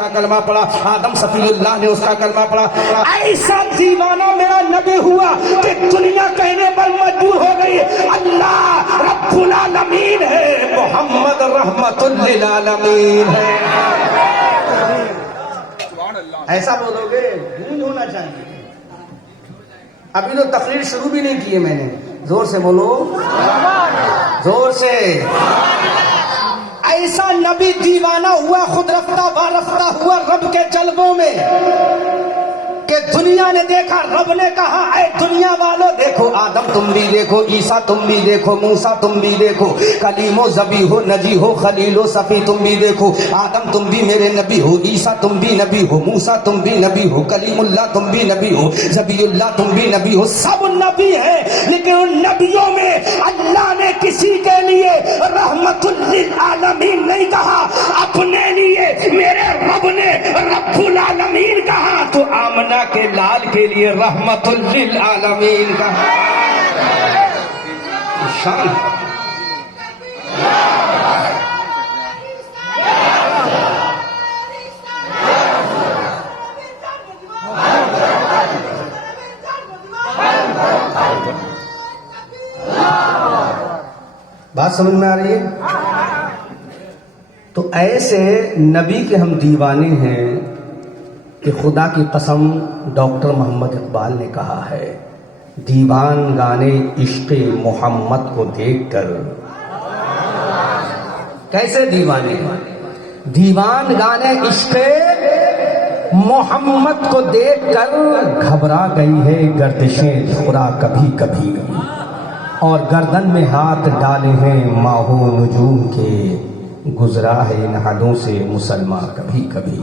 کا کلمہ پڑھا, آدم صفی اللہ نے اس کا کلمہ پڑھا. ایسا دیوانہ میرا نبی ہوا کہ دنیا کہنے پر مجبور ہو گئی اللہ رب العالمین ہے, محمد رحمت للعالمین ہے. ایسا بولو گے گونج ہونا چاہیے. ابھی تو تقریر شروع بھی نہیں کی ہے میں نے. زور سے بولو, زور سے. ایسا نبی دیوانہ ہوا, خود رفتہ وارفتہ ہوا رب کے جلووں میں کہ دنیا نے دیکھا, رب نے کہا اے دنیا والو دیکھو, آدم تم بھی دیکھو, عیسیٰ تم بھی دیکھو, موسیٰ تم بھی دیکھو, کلیم و ذبیح ہو, نجی ہو, خلیل و صفی تم بھی دیکھو. آدم تم بھی میرے نبی ہو, عیسیٰ تم بھی نبی ہو, موسیٰ تم بھی نبی ہو, کلیم اللہ تم بھی نبی ہو, ذبیح اللہ تم بھی نبی ہو. سب نبی ہیں, لیکن ان نبیوں میں اللہ نے کسی کے لیے رحمت للعالمین نہیں کہا, اپنے لیے میرے رب نے رب العالمین کہا. تو آمنہ کے لال کے لیے رحمت للعالمین کا شان. بات سمجھ میں آ رہی ہے؟ تو ایسے نبی کے ہم دیوانے ہیں کہ خدا کی قسم ڈاکٹر محمد اقبال نے کہا ہے, دیوان گانے عشق محمد کو دیکھ کر. کیسے دیوانے؟ دیوان گانے عشق محمد کو دیکھ کر گھبرا گئی ہے گردشیں خدا کبھی کبھی, اور گردن میں ہاتھ ڈالے ہیں ماہو نجوم کے, گزرا ہے ان حدوں سے مسلمان کبھی کبھی.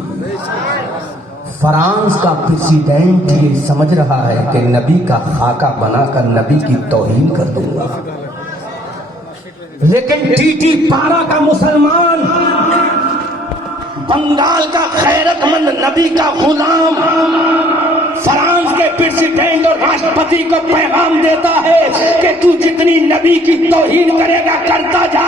فرانس کا پریزیڈنٹ یہ سمجھ رہا ہے کہ نبی کا خاکہ بنا کر نبی کی توہین کر دوں گا, لیکن ٹی ٹی پارا کا مسلمان, بنگال کا غیرت مند نبی کا غلام فرانس کے پریزیڈنٹ اور راشٹرپتی کو پیغام دیتا ہے کہ تو جتنی نبی کی توہین کرے گا کرتا جا,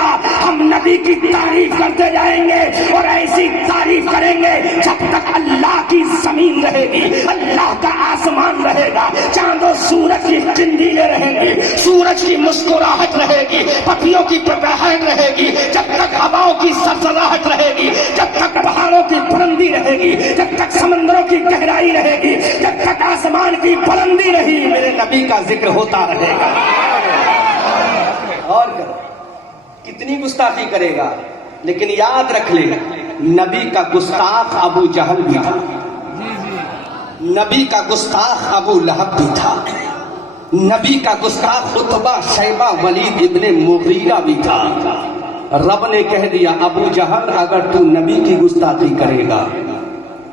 ہم نبی کی تعریف کرتے جائیں گے اور ایسی تعریف کریں گے جب تک اللہ کی زمین رہے گی, اللہ کا آسمان رہے گا, چاند و سورج کی چندیلیں رہیں گی, سورج کی مسکراہٹ رہے گی, پپیوں کی پپاہٹ رہے گی, جب تک ہواؤں کی سرسراہٹ رہے گی, جب تک پہاڑوں کی بلندی رہے گی, جب تک سمندروں کی گہرائی رہے گی, جب تک آسمان کی بلندی رہی, میرے نبی کا ذکر ہوتا رہے گا. اور کتنی گستاخی کرے گا, لیکن یاد رکھ لے نبی کا گستاخ ابو جہل بھی تھا, نبی کا گستاخ ابو لہب بھی تھا, نبی کا گستاخ عتبہ شیبہ ولید ابن مغیرہ بھی تھا. رب نے کہہ دیا ابو جہل اگر تو نبی کی گستاخی کرے گا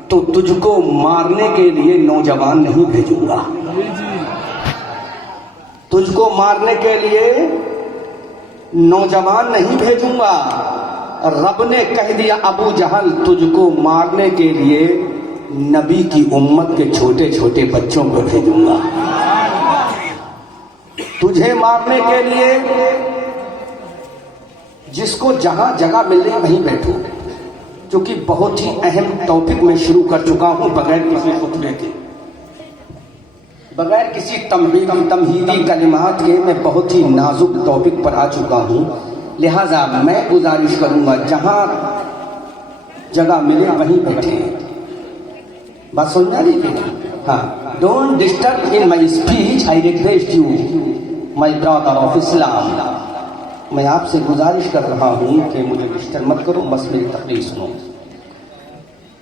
تو تجھ کو مارنے کے لیے نوجوان نہیں بھیجوں گا, تجھ کو مارنے کے لیے نوجوان نہیں بھیجوں گا. رب نے کہہ دیا ابو جہل تجھ کو مارنے کے لیے نبی کی امت کے چھوٹے چھوٹے بچوں کو بھیجوں گا. تجھے مارنے کے لیے جس کو جہاں جگہ مل رہی وہیں بیٹھو, چونکہ بہت ہی اہم ٹاپک میں شروع کر چکا ہوں بغیر کسی خطبے کے, بغیر کسی تمہیدی کلمات کے میں بہت ہی نازک ٹاپک پر آ چکا ہوں. لہٰذا میں گزارش کروں گا جہاں جگہ ملے وہیں بیٹھے. بات سننا لیجیے. ہاں, don't disturb in my speech, I request you my brother of Islam. میں آپ سے گزارش کر رہا ہوں کہ مجھے ڈسٹرب مت کرو, بس میری تقریر سنو.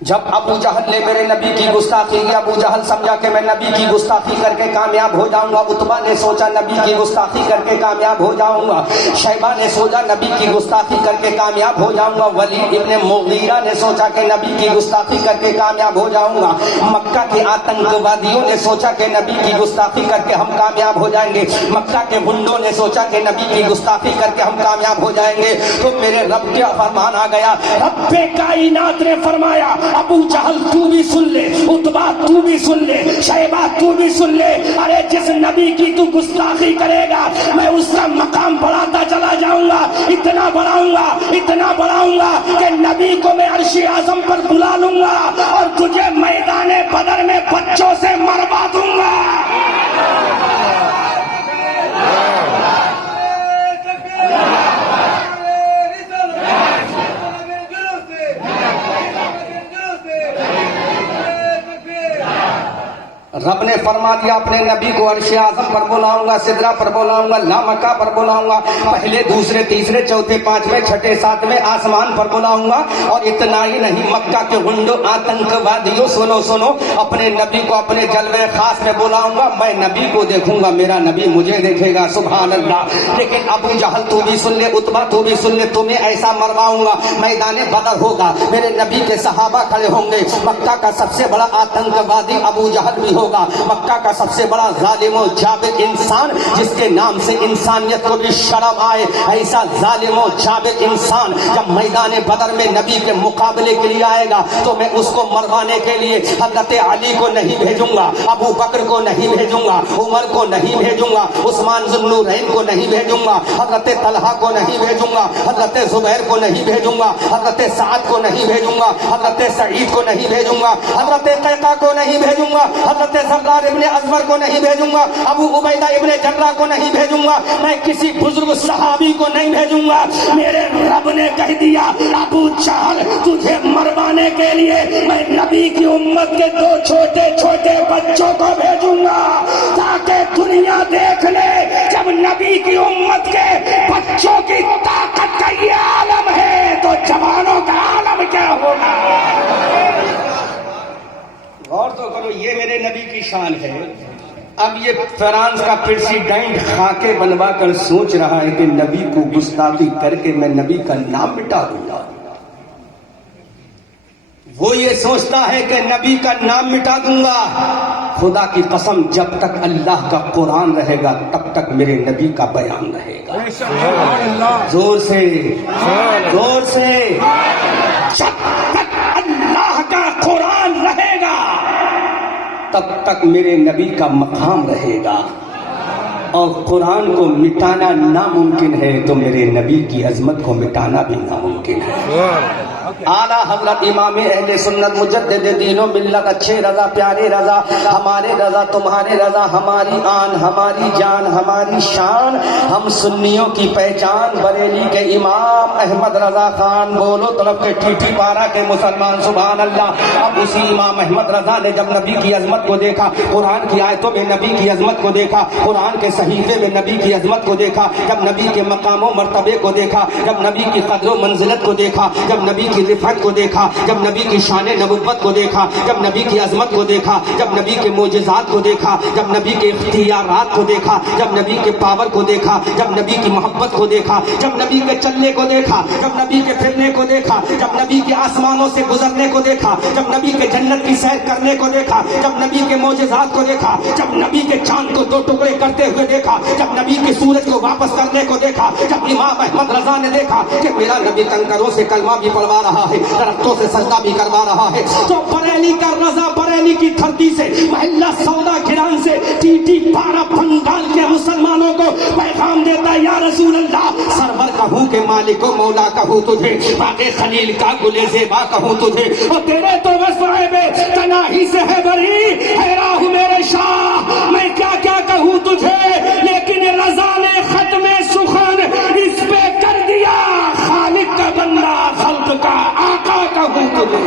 جب ابو جہل نے میرے نبی کی گستاخی کی, ابو جہل سمجھا کہ میں نبی کی گستاخی کر کے کامیاب ہو جاؤں گا. عتبہ نے سوچا نبی کی گستاخی کر کے کامیاب ہو جاؤں گا. شیبہ نے سوچا نبی کی گستاخی کر کے کامیاب ہو جاؤں گا. ولید ابن مغیرہ نے سوچا کہ نبی کی گستاخی کر کے کامیاب ہو جاؤں گا. مکہ کے آتنکوادیوں نے سوچا کہ نبی کی گستاخی کر کے ہم کامیاب ہو جائیں گے. مکہ کے گنڈوں نے سوچا کہ نبی کی گستاخی کر کے ہم کامیاب ہو جائیں گے. تو میرے رب کا فرمان آ گیا, رب کائنات نے فرمایا ابو جہل تو بھی سن لے, عتبہ تو بھی سن لے, شیبہ تو بھی سن لے, ارے جس نبی کی تو گستاخی کرے گا میں اس کا مقام بڑھاتا چلا جاؤں گا, اتنا بڑھاؤں گا, اتنا بڑھاؤں گا کہ نبی کو میں عرش اعظم پر بلا لوں گا. تجھے میدان بدر میں بچوں سے مروا دوں گا. رب نے فرما دیا اپنے نبی کو عرش اعظم پر بلاؤں گا, سدرہ پر بلاؤں گا, لامکہ پر بلاؤں گا, پہلے دوسرے تیسرے چوتھے پانچویں چھٹے ساتویں آسمان پر بلاؤں گا. اور اتنا ہی نہیں, مکہ کے گنڈو آتنک وادیوں سنو سنو, اپنے نبی کو اپنے جلوے خاص میں بلاؤں گا. میں نبی کو دیکھوں گا, میرا نبی مجھے دیکھے گا. سبحان اللہ. لیکن ابو جہل تو بھی سن لے, عتبہ تو بھی سن لے, تمہیں ایسا مرواؤں گا. میدان بدر ہوگا, میرے نبی کے صحابہ کھڑے ہوں گے. مکہ کا سب سے بڑا آتنک وادی ابو جہل بھی ہوگا, مکہ کا سب سے بڑا ظالم و جابر انسان جس کے نام سے انسانیت کو بھی شرم آئے, ایسا ظالم و جابر انسان جب میدان بدر میں نبی کے مقابلے کے لیے آئے گا تو میں اس کو مروانے کے لیے حضرت علی کو نہیں بھیجوں گا, ابو بکر کو نہیں بھیجوں گا, عمر کو نہیں بھیجوں گا, عثمان ذو النورین کو نہیں بھیجوں گا, حضرت طلحہ کو نہیں بھیجوں گا, حضرت زبیر کو نہیں بھیجوں گا, حضرت سعد کو نہیں بھیجوں گا, حضرت سعید کو نہیں بھیجوں گا, حضرت قیقہ کو نہیں بھیجوں گا, حضرت زرار ابن ازور کو نہیں بھیجوں گا, ابو عبیدہ ابن جراح کو نہیں بھیجوں گا, میں کسی بزرگ صحابی کو نہیں بھیجوں گا. میرے رب نے کہہ دیا ابو جہل تجھے مروانے کے لیے میں نبی کی امت کے دو چھوٹے چھوٹے بچوں کو بھیجوں گا تاکہ دنیا دیکھ لے جب نبی کی امت کے بچوں کی طاقت کا یہ عالم ہے تو جوانوں کا عالم کیا ہوگا. غور تو کرو, یہ میرے نبی کی شان ہے. اب یہ فرانس کا پریزیڈنٹ خاکے بنوا کر سوچ رہا ہے کہ نبی کو گستاخی کر کے میں نبی کا نام مٹا دوں گا. وہ یہ سوچتا ہے کہ نبی کا نام مٹا دوں گا. خدا کی قسم جب تک اللہ کا قرآن رہے گا تب تک میرے نبی کا بیان رہے گا. زور سے زور سے, جب تک اللہ کا قرآن رہے گا تب تک میرے نبی کا مقام رہے گا. اور قرآن کو مٹانا ناممکن ہے تو میرے نبی کی عظمت کو مٹانا بھی ناممکن ہے. اعلیٰ حضرت امام اہل سنت مجدد دین و ملت, اچھے رضا پیارے رضا, ہمارے رضا تمہارے رضا, ہماری آن ہماری جان ہماری شان, ہم سنیوں کی پہچان, بریلی کے امام احمد رضا خان, بولو طرف کے ٹھیٹھی پارا کے مسلمان سبحان اللہ. اب اسی امام احمد رضا نے جب نبی کی عظمت کو دیکھا, قرآن کی آیتوں میں نبی کی عظمت کو دیکھا, قرآن کے صحیفے میں نبی کی عظمت کو دیکھا, جب نبی کے مقام و مرتبے کو دیکھا, جب نبی کی قدر و منزلت کو دیکھا, جب نبی کی رفعت کو دیکھا, جب نبی کی شان نبوت کو دیکھا, جب نبی کی عظمت کو دیکھا, جب نبی کے معجزات کو دیکھا, جب نبی کے اختیارات کو دیکھا, جب نبی کے پاور کو دیکھا, جب نبی کی محبت کو دیکھا, جب نبی کے چلنے کو دیکھا, جب نبی کے پھرنے کو دیکھا, جب نبی کے آسمانوں سے گزرنے کو دیکھا, جب نبی کے جنت کی سیر کرنے کو دیکھا, جب نبی کے معجزات کو دیکھا, جب نبی کے چاند کو دو ٹکڑے کرتے ہوئے دیکھا, جب نبی کے سورج کو واپس کرنے کو دیکھا, جب امام احمد رضا نے دیکھا کہ میرا نبی کنکروں سے کلمہ بھی پڑھوا رہا ہے, درختوں سے سجدہ بھی کروا رہا ہے, تو بریلی کا رضا بریلی کی دھرتی سے, محلہ سودا گران سے, ٹیٹی پارا بنگال کے مسلمانوں کو پیغام دیتا ہے, یا رسول اللہ سرور کہوں کہ مالک و مولا کہوں تجھے, باغ خلیل کا گل زیبا کہوں تجھے, اور تیرے تو وصف بے تناہی سے ہے بری, حیران ہوں میرے شاہ میں کیا کیا کہوں تجھے, لیکن رضا نے ختم سخن اس پہ کر دیا, خالق کا بندہ خلق کا آقا کہوں تجھے.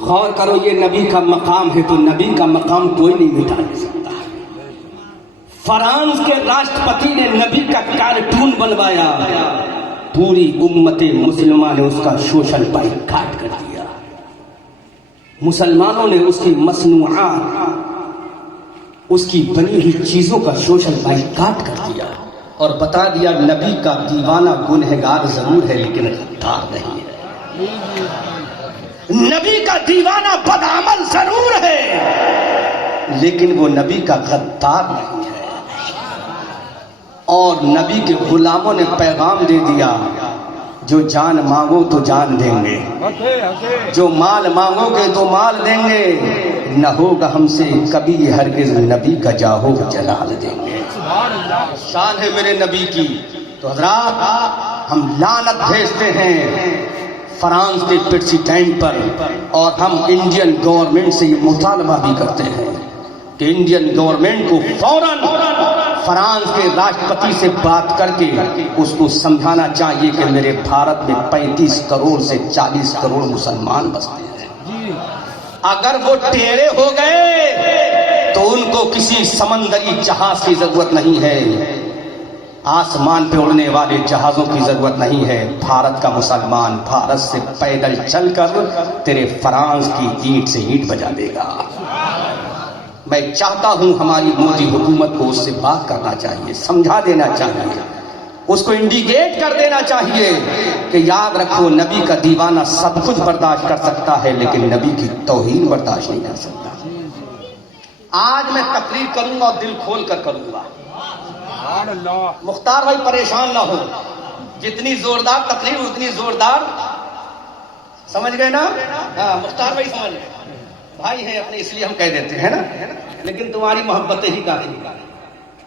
غور کرو, یہ نبی کا مقام ہے تو نبی کا مقام کوئی نہیں مٹا سکتا. فرانس کے راشٹرپتی نے نبی کا کارٹون بنوایا, پوری امت مسلمہ نے اس کا سوشل بائیکاٹ کر دیا. مسلمانوں نے اس کی مصنوعات, اس کی بنی ہوئی چیزوں کا سوشل بائیکاٹ کر دیا اور بتا دیا نبی کا دیوانہ گنہگار ضرور ہے لیکن غدار نہیں ہے. نبی کا دیوانہ بدعمل ضرور ہے لیکن وہ نبی کا غدار نہیں ہے. اور نبی کے غلاموں نے پیغام دے دیا, جو جان مانگو تو جان دیں گے, جو مال مانگو گے تو مال دیں گے, نہ ہوگا ہم سے کبھی ہرگز نبی کا جاہو جلال دیں گے. شان ہے میرے نبی کی. تو حضرات ہم لعنت بھیجتے ہیں فرانس کے پریزیڈنٹ پر, اور ہم انڈین گورنمنٹ سے یہ مطالبہ بھی کرتے ہیں کہ انڈین گورنمنٹ کو فوراً فرانس کے راشٹرپتی سے بات کر کے اس کو سمجھانا چاہیے کہ میرے بھارت میں 35 کروڑ سے 40 کروڑ مسلمان بستے ہیں. اگر وہ ٹیڑے ہو گئے تو ان کو کسی سمندری جہاز کی ضرورت نہیں ہے, آسمان پہ اڑنے والے جہازوں کی ضرورت نہیں ہے. بھارت کا مسلمان بھارت سے پیدل چل کر تیرے فرانس کی اینٹ سے اینٹ بجا دے گا. میں چاہتا ہوں ہماری مودی حکومت کو اس سے بات کرنا چاہیے, سمجھا دینا چاہیے, اس کو انڈیکیٹ کر دینا چاہیے کہ یاد رکھو نبی کا دیوانہ سب کچھ برداشت کر سکتا ہے لیکن نبی کی توہین برداشت نہیں کر سکتا. آج میں تقریر کروں گا اور دل کھول کر کروں گا. مختار بھائی پریشان نہ ہو, جتنی زوردار تقریر اتنی زوردار, سمجھ گئے نا؟ ہاں مختار بھائی سمجھ گئے, بھائی ہیں اپنے اس لیے ہم کہہ دیتے ہیں نا, لیکن تمہاری محبتیں ہی کافی ہیں.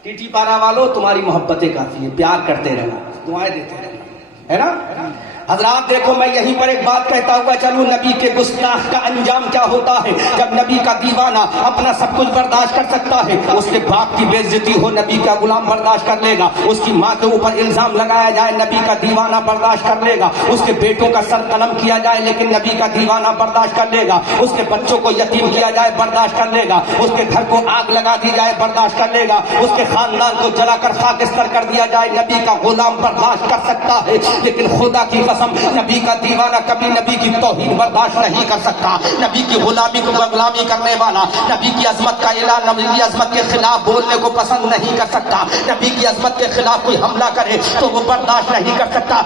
ٹی ٹی پارا والوں تمہاری محبتیں کافی ہیں, پیار کرتے رہنا, دعائیں دیتے رہنا, ہے نا. حضرات دیکھو میں یہیں پر ایک بات کہتا ہوا چلوں, نبی کے گستاخ کا انجام کیا ہوتا ہے جب نبی کا دیوانہ اپنا سب کچھ برداشت کر سکتا ہے, اس کے باپ کی بے عزتی ہو نبی کا غلام برداشت کر لے گا, اس کی ماں کے اوپر الزام لگایا جائے نبی کا دیوانہ برداشت کر لے گا, اس کے بیٹوں کا سر قلم کیا جائے لیکن نبی کا دیوانہ برداشت کر لے گا, اس کے بچوں کو یتیم کیا جائے برداشت کر لے گا, اس کے گھر کو آگ لگا دی جائے برداشت کر لے گا, اس کے خاندان کو جلا کر خاکستر کر دیا جائے نبی کا غلام برداشت کر سکتا ہے. لیکن خدا کی قسم نبی کا دیوانہ کبھی نبی کی توہین برداشت نہیں کر سکتا. نبی کی غلامی کو غلامی کرنے والا نبی کی عظمت کا اعلان, نبی کی عظمت کے خلاف بولنے کو پسند نہیں کر سکتا. نبی کی عظمت کے خلاف کوئی حملہ کرے تو وہ برداشت نہیں کر سکتا.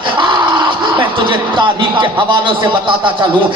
میں تجھے تاریخ کے حوالوں سے بتاتا چلوں,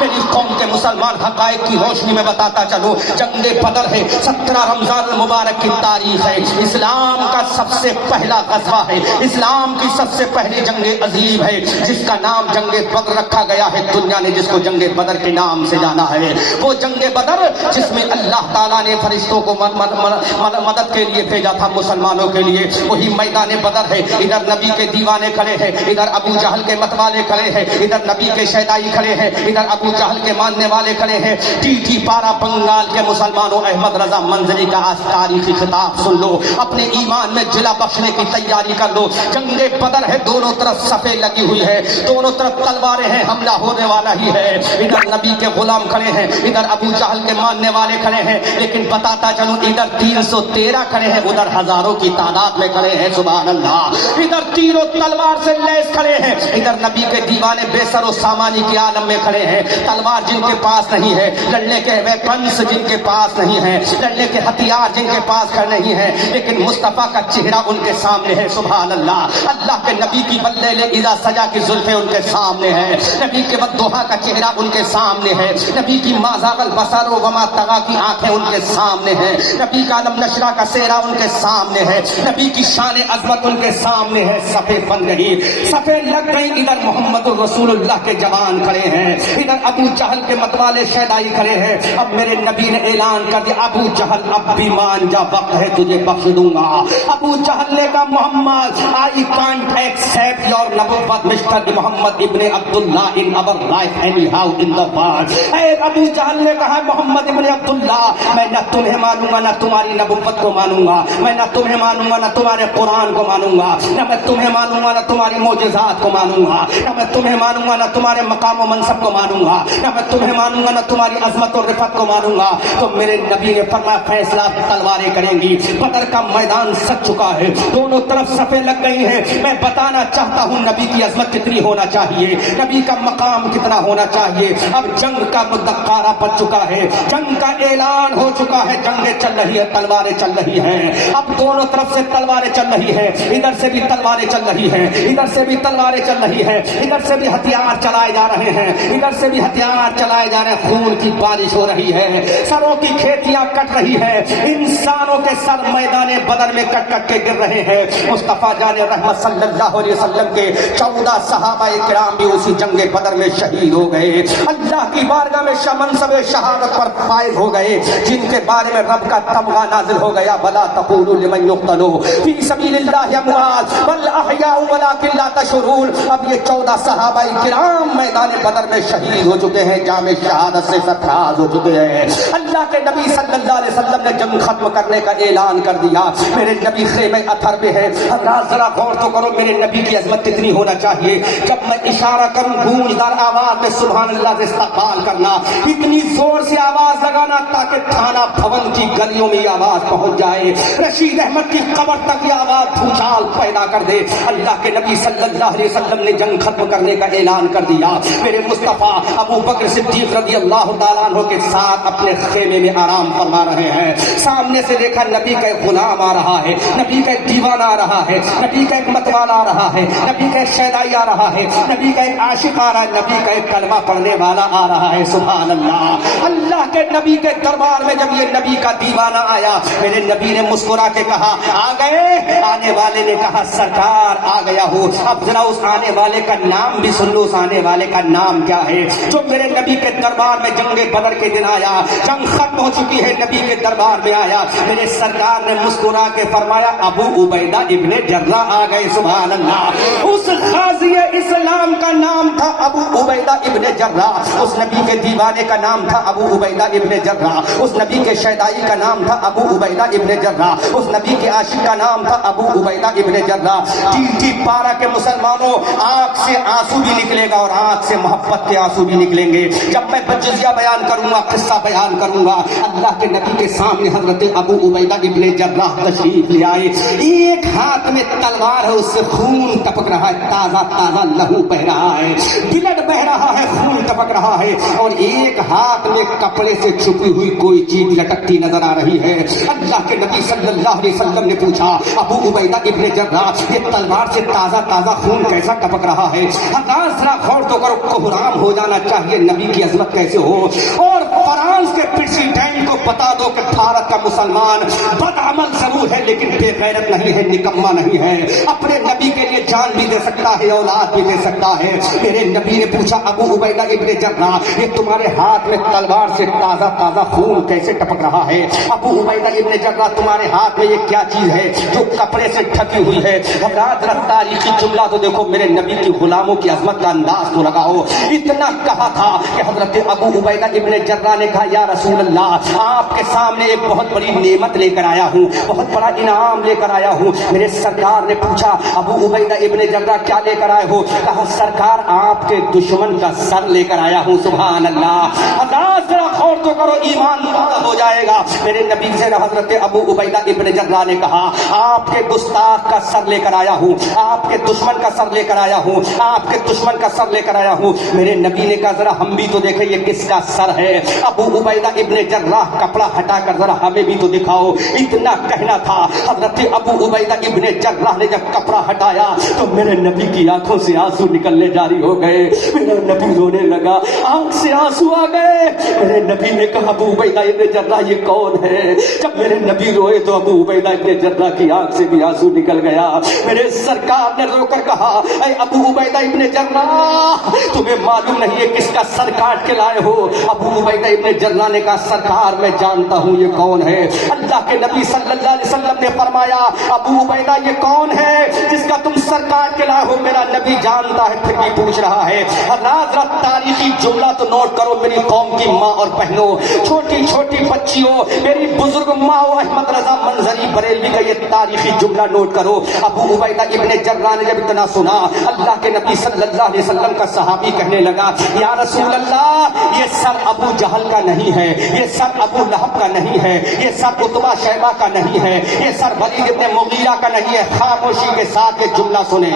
میری قوم کے مسلمان حقائق کی روشنی میں بتاتا چلوں. جنگ بدر ہے, 17 رمضان المبارک کی تاریخ ہے, اسلام کا سب سے پہلا غزوہ ہے, اسلام کی سب سے پہلی جنگ عظیم ہے جس کا نام جنگ بدر رکھا گیا ہے. دنیا نے جس کو جنگ بدر کے نام سے جانا ہے وہ جنگ بدر جس میں اللہ تعالیٰ نے فرشتوں کو مدد کے لیے بھیجا تھا مسلمانوں کے لیے, وہی میدان بدر ہے. ادھر نبی کے دیوانے کھڑے ہیں, ادھر ابو جہل کے متوالے کھڑے ہیں, ادھر نبی کے شیدائی کھڑے ہیں, ادھر ابو جہل کے ماننے والے کھڑے ہیں. ٹی ٹی پارا بنگال کے مسلمانوں, احمد رضا منظری کا آج تاریخی خطاب سن لو, اپنے ایمان میں جلا بخشنے کی تیاری کر لو. جنگ بدر ہے, دونوں طرف صفیں لگی ہوئی ہے, دونوں طرف تلواریں ہیں, حملہ ہونے والا ہی ہے. ادھر نبی کے غلام کھڑے ہیں, ادھر ابو جہل کے ماننے والے کھڑے ہیں, لیکن بتاتا چلوں ادھر 313 کھڑے ہیں, ادھر ہزاروں کی تعداد میں کھڑے ہیں. سبحان اللہ. ادھر تیروں تلوار سے لیس کھڑے ہیں, ادھر نبی کے دیوانے بے سر و سامانی کے عالم میں کھڑے ہیں. تلوار جن کے پاس نہیں ہے, لڑنے کے ویپنس جن کے پاس نہیں ہے, لڑنے کے ہتھیار جن کے پاس نہیں ہے, لیکن مصطفیٰ کا چہرہ ان کے سامنے ہے. سبحان اللہ. اللہ کے نبی کی بلیل اذا سجا کی زلفیں ان کے سامنے ہے, نبی کے والضحیٰ کا چہرہ ان کے سامنے ہے, نبی کی ما زاغ البصر وما طغیٰ کی آنکھیں ان کے سامنے ہیں, نبی کا علم نشرہ کا سہرا ان کے سامنے ہے, نبی کی شان عظمت ان کے سامنے ہے. صفیں بن گئی, صفیں لگ گئی. ادھر محمد الرسول اللہ کے جوان کھڑے ہیں, ادھر ابو جہل کے متوالے شیدائی کھڑے ہیں. اب میرے نبی نے اعلان کر دیا, ابو جہل اب بھی مان جا, وقت ہے تجھے بخش دوں گا. ابو جہل نے کہا محمد I can't accept your نبوت Mr. محمد ابن عبداللہ in our life anyhow in the world. اے ابو جہل نے کہا محمد ابن عبداللہ میں نہ تمہیں مانوں گا نہ تمہاری نبوت کو مانوں گا, میں نہ تمہیں مانوں گا نہ تمہارے قرآن کو مانوں گا, نہ میں تمہیں مانوں گا نہ تمہاری معجزات کو مانوں گا, نہ میں تمہیں مانوں گا نہ تمہارے مقام و منصب کو مانوں گا, نہ میں تمہیں مانوں گا نہ تمہاری عظمت اور رفعت کو مانوں گا. تو میرے نبی نے فرمایا فیصلہ تلواریں کریں گی. بدر کا میدان سج چکا ہے, دونوں طرف صفیں لگ گئی ہیں. میں بتانا چاہتا ہوں نبی کی عظمت کتنی ہونا چاہیے, نبی کا مقام کتنا ہونا چاہیے. اب جنگ کا مدقارہ پڑ چکا ہے, جنگ کا اعلان ہو چکا ہے, جنگیں چل رہی ہے, تلواریں چل رہی ہیں. اب دونوں طرف سے تلواریں چل رہی ہیں, ادھر سے بھی تلواریں چل رہی ہیں, ادھر سے بھی تلواریں چل رہی ہیں, ادھر سے بھی ہتھیار چلائے جا رہے ہیں, ادھر سے بھی ہتھیار چلائے جا رہے ہیں. خون کی بارش ہو رہی ہے, سروں کی کھیتیاں کٹ رہی ہیں, انسانوں کے سر میدان بدر میں کٹ کٹ کے گر رہے ہیں. مصطفیٰ جان رحمت صلی اللہ علیہ وسلم کے 14 صحابہ کرام بھی اسی جنگ بدر میں شہید ہو گئے، اللہ کی بارگاہ میں منصب شہادت پر فائز ہو گئے، جن کے بارے میں رب کا تمغہ نازل ہو گیا، بلا تقولوا لمن يقتل فی سبیل اللہ اموات بل احیاء ولکن لا تشعرون۔ اب یہ 14 صحابہ کرام میدان بدر میں شہید ہو چکے ہیں، جام شہادت سے سرفراز ہو چکے ہیں۔ اللہ کے نبی صلی اللہ علیہ وسلم نے جنگ ختم کرنے کا اعلان کر دیا، میرے نبی خیمہ اطہر میں ہے۔ حضرات ذرا غور تو کرو میرے نبی کی عظمت کتنی ہونا چاہیے، جب میں اشارہ کروں گونجدار آواز میں سبحان اللہ سے استقبال کرنا، اتنی زور سے آواز لگانا تاکہ تھانہ بھون کی گلیوں میں آواز پہنچ جائے، رشید احمد کی قبر تک یہ آواز بھوچال پیدا کر دے۔ اللہ کے نبی صلی اللہ علیہ وسلم نے جنگ ختم کرنے کا اعلان کر دیا، میرے مصطفیٰ ابو بکر صدیق رضی اللہ تعالیٰ عنہ کے ساتھ اپنے خیمے میں آرام فرما رہے ہیں۔ سامنے سے دیکھا نبی کا ایک غلام آ رہا ہے، نبی کا ایک دیوانہ آ رہا ہے، نبی کا ایک متوالا آ رہا ہے، نبی کا ایک شیدائی آ رہا ہے، نبی کا ایک عاشق آ رہا ہے، نبی کا ایک کلمہ پڑھنے والا آ رہا ہے۔ سبحان اللہ، اللہ کے نبی کے دربار میں جب یہ نبی کا دیوانہ آیا، میرے نبی نے مسکرا کے کہا آ گئے؟ آنے والے نے کہا سرکار آ گیا ہوں۔ اب ذرا اس آنے والے کا نام بھی سن لو، اس آنے والے کا نام کیا ہے جو میرے نبی کے دربار میں جنگ بدر کے دن آیا، جنگ ختم ہو چکی ہے، نبی کے دربار میں آیا، میرے سرکار نے مسکرا کے فرمایا ابو عبیدہ ابن جراح آ گئے۔ سبحان اللہ، اس غازی اسلام کا نام تھا ابو عبیدہ ابن جراح، اس نبی کے دیوانے کا نام تھا ابو عبیدہ ابن جراح، اس نبی کے شیدائی کا نام تھا ابو عبیدہ ابن جراح، اس نبی کے عاشق کا نام تھا ابو عبیدہ ابن جراح۔ ٹی پارا کے مسلمانوں، آنکھ سے آنسو بھی نکلے گا اور آنکھ سے محبت کے آنسو بھی نکلیں گے جب میں جزیہ بیان کروں گا، قصہ بیان کروں گا۔ اللہ کے نبی کے سامنے حضرت ابو عبیدہ ابن جراح تشریف لے آئے، ایک ہاتھ میں تلوار ہے، اس سے خون ٹپک رہا ہے، تازہ تازہ لہو بہ رہا ہے، بلڈ بہ رہا ہے، خون ٹپک رہا ہے، اور ایک ہاتھ میں کپڑے سے چھپی ہوئی کوئی چیز لٹکتی نظر آ رہی ہے۔ اللہ کے نبی صلی اللہ علیہ وسلم نے پوچھا ابو عبیدہ ابن جراح یہ تلوار سے تازہ تازہ خون کیسا ٹپک رہا ہے؟ حضرات ذرا غور تو کرو، کوہرام ہو جانا چاہیے نبی کی عظمت کیسے ہو۔ اور فرانس کے پریزیڈنٹ کو بتا دو کہ بھارت کا مسلمان بدعمل ضرور ہے لیکن بے غیرت نہیں ہے، نکما نہیں ہے، اپنے نبی کے لیے جان بھی دے سکتا ہے، اولاد بھی دے سکتا ہے۔ میرے نبی نے پوچھا ابو عبیدہ ابن جراح یہ تمہارے ہاتھ میں تلوار سے تازہ تازہ خون کیسے ٹپک رہا ہے؟ ابو عبیدہ ابن جراح تمہارے ہاتھ میں یہ کیا چیز ہے جو کپڑے سے ڈھکی ہوئی ہے؟ حضرات تاریخی جملہ تو دیکھو، میرے نبی کی غلاموں کی عظمت کا انداز تو لگاؤ۔ اتنا کہا تھا کہ حضرت ابو عبیدہ ابن جراح نے کہا یا رسول اللہ آپ کے سامنے ایک بہت بڑی نعمت لے کر آیا ہوں، بہت بڑا انعام لے کر آیا ہوں۔ میرے سرکار نے پوچھا ابو عبیدہ ابن جراح کیا لے کر آئے ہو؟ کہا سرکار آپ کے دشمن کا سر لے کر آیا ہوں۔ سبحان اللہ، حضرات ذرا غور تو کرو، ایمان تازہ ہو جائے گا۔ میرے نبی سے حضرت ابو عبیدہ ابن جراح نے کہا آپ کے گستاخ کا سر لے کر آیا ہوں، آپ کے دشمن کا سر لے کر آیا ہوں، آپ کے دشمن کا سر لے کر آیا ہوں۔ میرے نبی نے کہا ذرا ہم بھی تو دیکھیں یہ کس کا سر ہے۔ ابو عبیدہ ابن جراح کپڑا ہٹا کر ذرا ہمیں بھی تو دکھاؤ۔ اتنا کہنا تھا، حضرت ابو عبیدہ ابن جراح نے جب کپڑا ہٹایا تو میرے نبی کی آنکھوں سے آنسو نکلنے جاری ہو گئے، میرا نبی رونے لگا، آنکھ سے آنسو آ گئے۔ میرے نبی نے کہا ابو عبیدہ ابن جراح یہ کون ہے؟ جب میرے نبی روئے تو ابو عبیدہ ابن جراح کی آنکھ سے بھی آنسو نکل گیا۔ میرے سرکار نے رو کر کہا اے ابو عبیدہ ابن جراح تمہیں معلوم نہیں ہے کس کا سر کاٹ کے لائے ہو؟ ابو عبیدہ ابن جراح نے کہا سرکار میں جانتا ہوں یہ کون ہے۔ اللہ کے نبی صلی اللہ علیہ وسلم نے فرمایا ابو عبیدہ یہ کون ہے جس کا تم سر کاٹ کے لائے ہو؟ میرا نبی جانتا ہے پھر بھی پوچھ رہا ہے۔ حضرات تاریخی جملہ تو نوٹ کرو، میری قوم کی ماں اور بہنوں، چھوٹی چھوٹی بچیوں، میری بزرگ ماں احمد رضا منظری بریلوی کا یہ تاریخی جملہ نوٹ کرو۔ ابو عبیدہ ابن جراح نے جب اتنا سنا، اللہ کے نبی صلی اللہ علیہ وسلم کا صحابی کہنے لگا یا رسول اللہ یہ سر ابو جہل کا نہیں ہے، یہ سر ابو لہب کا نہیں ہے، یہ سر عتبہ شیبہ کا نہیں ہے، یہ سر ولید ابن مغیرہ کا نہیں ہے۔ خاموشی کے ساتھ یہ جملہ سنیں۔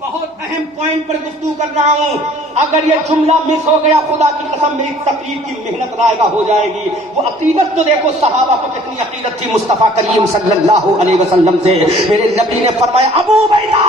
بہت اہم پوائنٹ پر گفتگو کر رہا ہوں، اگر یہ جملہ مس ہو گیا خدا کی قسم میری تقریر کی محنت رائگاں ہو جائے گی۔ وہ عقیدت تو دیکھو صحابہ کو کتنی عقیدت تھی مصطفیٰ کریم صلی اللہ علیہ وسلم سے۔ میرے نبی نے فرمایا ابو عبیدہ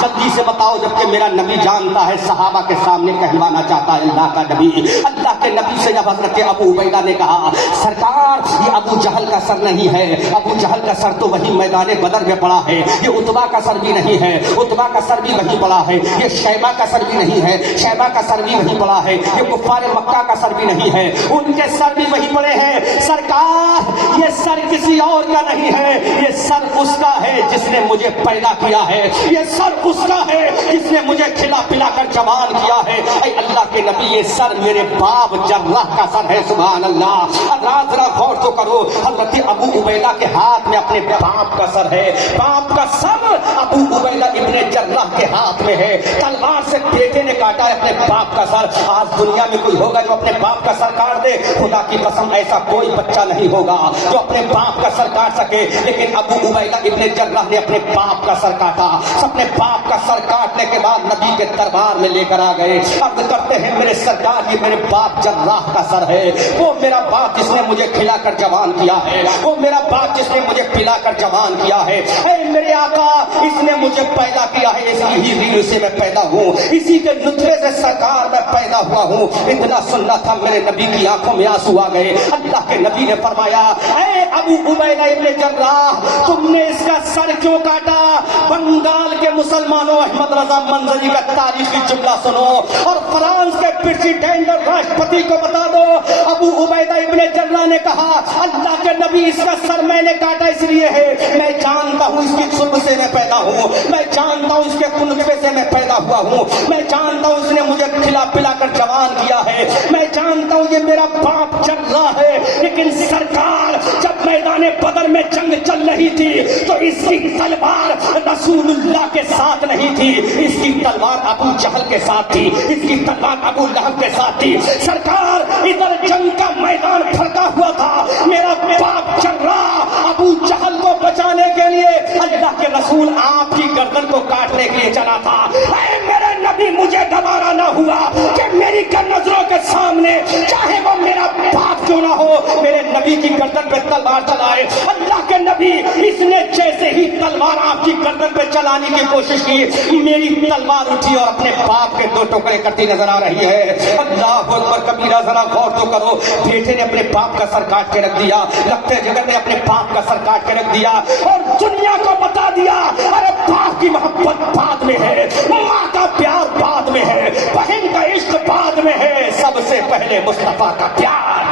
جلدی سے بتاؤ، جبکہ میرا نبی جانتا ہے، صحابہ کے سامنے کہلوانا چاہتا ہے اللہ کا نبی۔ اللہ کے نبی سے جب حضرت ابو عبیدہ نے کہا سرکار یہ ابو جہل کا سر نہیں ہے، ابو جہل کا سر تو وہی میدان بدر میں پڑا ہے، یہ عتبہ کا سر بھی نہیں ہے، عتبہ کا سر بھی وہیں پڑا ہے، یہ شیبہ کا سر بھی نہیں ہے، شیبہ کا سر بھی وہیں پڑا ہے، یہ کفار مکہ کا سر بھی نہیں ہے، ان کے سر بھی وہیں پڑے ہیں۔ سرکار یہ سر کسی اور کا نہیں ہے، یہ سر اس کا ہے جس نے مجھے پیدا کیا ہے، یہ سر اس کا ہے جس نے مجھے کھلا پلا کر جوان کیا ہے۔ اے اللہ کے نبی یہ سر میرے باپ جراح کا سر ہے، سبحان اللہ۔ رات ذرا غور تو کرو، حضرت ابو عبیدہ کے ہاتھ میں اپنے باپ کا سر ہے، باپ کا سر ابو عبیدہ ابن جراح کے ہاتھ میں ہے۔ تلوار سے بیٹے نے کاٹا ہے اپنے باپ کا سر۔ آج دنیا میں کوئی ہوگا جو اپنے باپ کا سر کاٹ دے؟ خدا کی قسم ایسا کوئی بچہ نہیں ہوگا جو اپنے باپ کا سر کاٹ سکے، لیکن ابو عبیدہ ابن جراح نے اپنے باپ کا سر کاٹا۔ اپنے باپ کا سر کاٹنے کے بعد نبی کے دربار میں لے کر آ گئے، عرض کرتے ہیں میرے سرکار یہ میرے باپ جراح کا سر ہے، وہ میرا باپ جس نے مجھے کھلا کر جوان کیا ہے، وہ میرا باپ جس نے مجھے پلا کر جوان کیا ہے۔ اے میرے آقا اس نے مجھے پیدا کیا ہے، اسی ہی ریڑھ سے میں پیدا ہوں، اسی کے نطفے سے سرکار میں پیدا ہوا ہوں۔ اتنا سننا تھا میرے نبی کی آنکھوں میں آنسو آ گئے۔ اللہ کے نبی نے فرمایا اے ابو عبیدہ ابن جراح تم نے اس کا سر کیوں کاٹا؟ بنگال کے مسلمانوں احمد رضا منظری کا تاریخی جملہ سنو اور فرانس کے پریزیڈنٹ اور راشٹرپتی کو بتا دو۔ ابو عبیدہ ابن جراح نے کہا اللہ کے نبی اس کا سر میں نے کاٹا اس لیے ہے میں جانتا ہوں اس کی صلب سے میں پیدا ہوں، میں جانتا ہوں اس کے کنفے سے میں پیدا ہوا ہوں، میں جانتا ہوں اس نے مجھے کھلا پلا کر جوان کیا ہے، میں جانتا ہوں یہ میرا باپ جراح ہے۔ لیکن سرکار جب میدان بدر میں جنگ چل رہی تھی تو اس کی تلوار رسول اللہ کے ساتھ نہیں تھی، اس کی تلوار ابو جہل کے ساتھ تھی، اس کی تلوار ابو لہب کے ساتھ تھی۔ سرکار ادھر جنگ کا میدان پھڑکا ہوا تھا، میرا باپ جراح ابو جہل کو بچانے کے لیے اللہ کے رسول آپ کی گردن کو کاٹنے کے لیے چلا تھا۔ اے میرے نبی مجھے گوارا نہ ہوا کہ میری نظروں کے سامنے چاہے وہ میرا باپ کیوں نہ ہو میرے نبی کی گردن پہ تلوار چلائے۔ اللہ کے نبی اس نے جیسے ہی تلوار آپ کی گردن پہ چلانے کی کوشش کی میری تلوار اٹھی اور اپنے باپ کے دو ٹکڑے کرتی نظر آ رہی ہے۔ اللہ اکبر کبیرہ، ذرا غور تو کرو، بیٹے نے اپنے باپ کا سر کاٹ کے رکھ دیا، لگتے جگر نے اپنے باپ کا سر کاٹ کے رکھ دیا اور دنیا کو بتا دیا ارے باپ کی محبت بعد میں ہے، ماں کا پیار بعد میں ہے، بہن کا عشق بعد میں ہے، سب سے پہلے مصطفیٰ کا پیار۔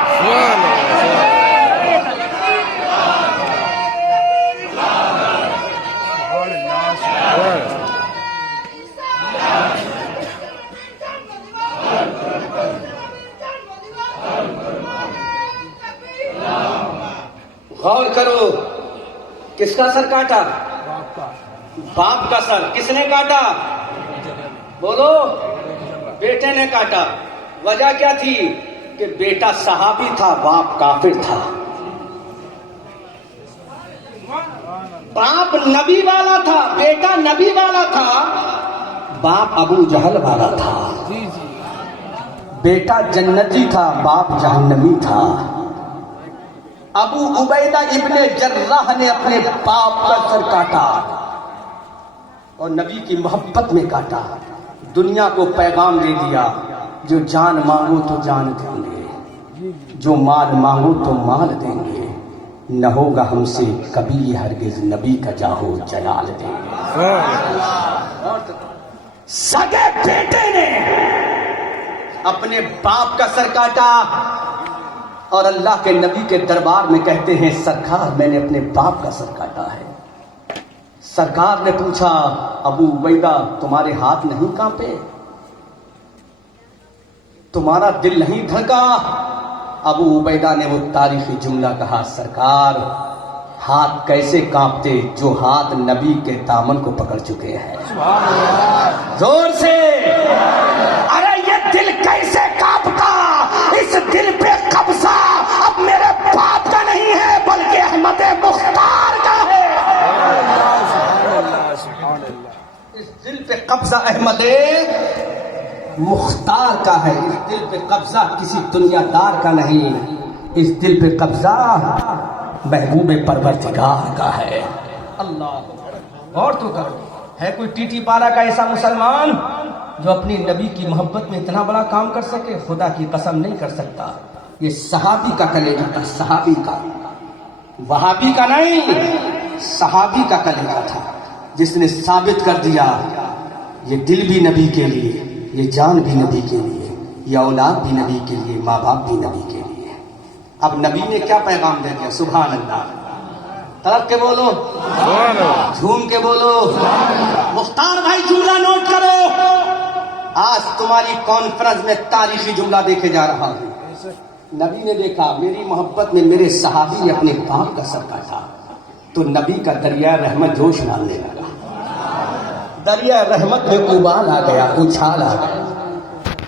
غور کرو کس کا سر کاٹا؟ باپ کا سر۔ کس نے کاٹا؟ بولو، بیٹے نے کاٹا۔ وجہ کیا تھی؟ کہ بیٹا صحابی تھا، باپ کافر تھا۔ باپ نبی والا تھا، بیٹا نبی والا تھا، باپ ابو جہل والا تھا۔ بیٹا جنتی تھا، باپ جہنمی تھا۔ ابو عبیدہ ابن جراح نے اپنے باپ کا سر کاٹا اور نبی کی محبت میں کاٹا، دنیا کو پیغام دے دیا جو جان مانگو تو جان دیں گے، جو مال مانگو تو مال دیں گے، نہ ہوگا ہم سے کبھی ہرگز نبی کا جاہو جلال دیں گے۔ سگے بیٹے نے اپنے باپ کا سر کاٹا اور اللہ کے نبی کے دربار میں کہتے ہیں سرکار میں نے اپنے باپ کا سر کاٹا ہے۔ سرکار نے پوچھا ابو عبیدہ تمہارے ہاتھ نہیں کانپے؟ تمہارا دل نہیں دھڑکا؟ ابو عبیدہ نے وہ تاریخی جملہ کہا سرکار ہاتھ کیسے کانپتے جو ہاتھ نبی کے دامن کو پکڑ چکے ہیں۔ زور سے ارے یہ دل کیسے کانپتا؟ اس دل پہ قبضہ اب میرے باپ کا نہیں ہے بلکہ احمد مختار کا ہے۔ اس دل پہ قبضہ احمد مختار کا ہے، اس دل پہ قبضہ کسی دنیا دار کا نہیں، اس دل پہ قبضہ محبوب پروردگار کا ہے۔ اللہ غور تو کرو۔ ہے کوئی ٹی ٹی پارا کا ایسا مسلمان جو اپنی نبی کی محبت میں اتنا بڑا کام کر سکے؟ خدا کی قسم نہیں کر سکتا. یہ صحابی کا کلیجہ تھا، صحابی کا، وہابی کا نہیں، صحابی کا کلیجہ تھا، جس نے ثابت کر دیا یہ دل بھی نبی کے لیے، یہ جان بھی نبی کے لیے، یہ اولاد بھی نبی کے لیے، ماں باپ بھی نبی کے لیے. اب نبی نے کیا پیغام دے دیا؟ سبحان اللہ. طرف کے بولو، جھوم کے بولو. مختار بھائی جملہ نوٹ کرو. آج تمہاری کانفرنس میں تاریخی جملہ دیکھے جا رہا ہوں. نبی نے دیکھا میری محبت میں میرے صحابی نے اپنے باپ کا سر کاٹا تو نبی کا دریا رحمت جوش مارنے لگا. دریا رحمت میں ابال آ گیا، اچھال آ گیا.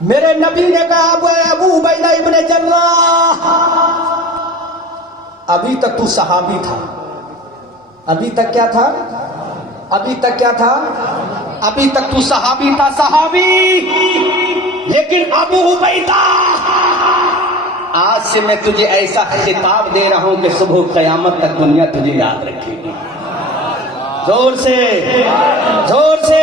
میرے نبی نے کہا ابو عبیدہ ابن جراح، ابھی تک تو صحابی تھا. ابھی تک کیا تھا؟ ابھی تک کیا تھا؟ ابھی تک تو صحابی تھا، صحابی. لیکن ابو عبیدہ، آج سے میں تجھے ایسا خطاب دے رہا ہوں کہ صبح قیامت تک دنیا تجھے یاد رکھے گی. زور سے، زور سے.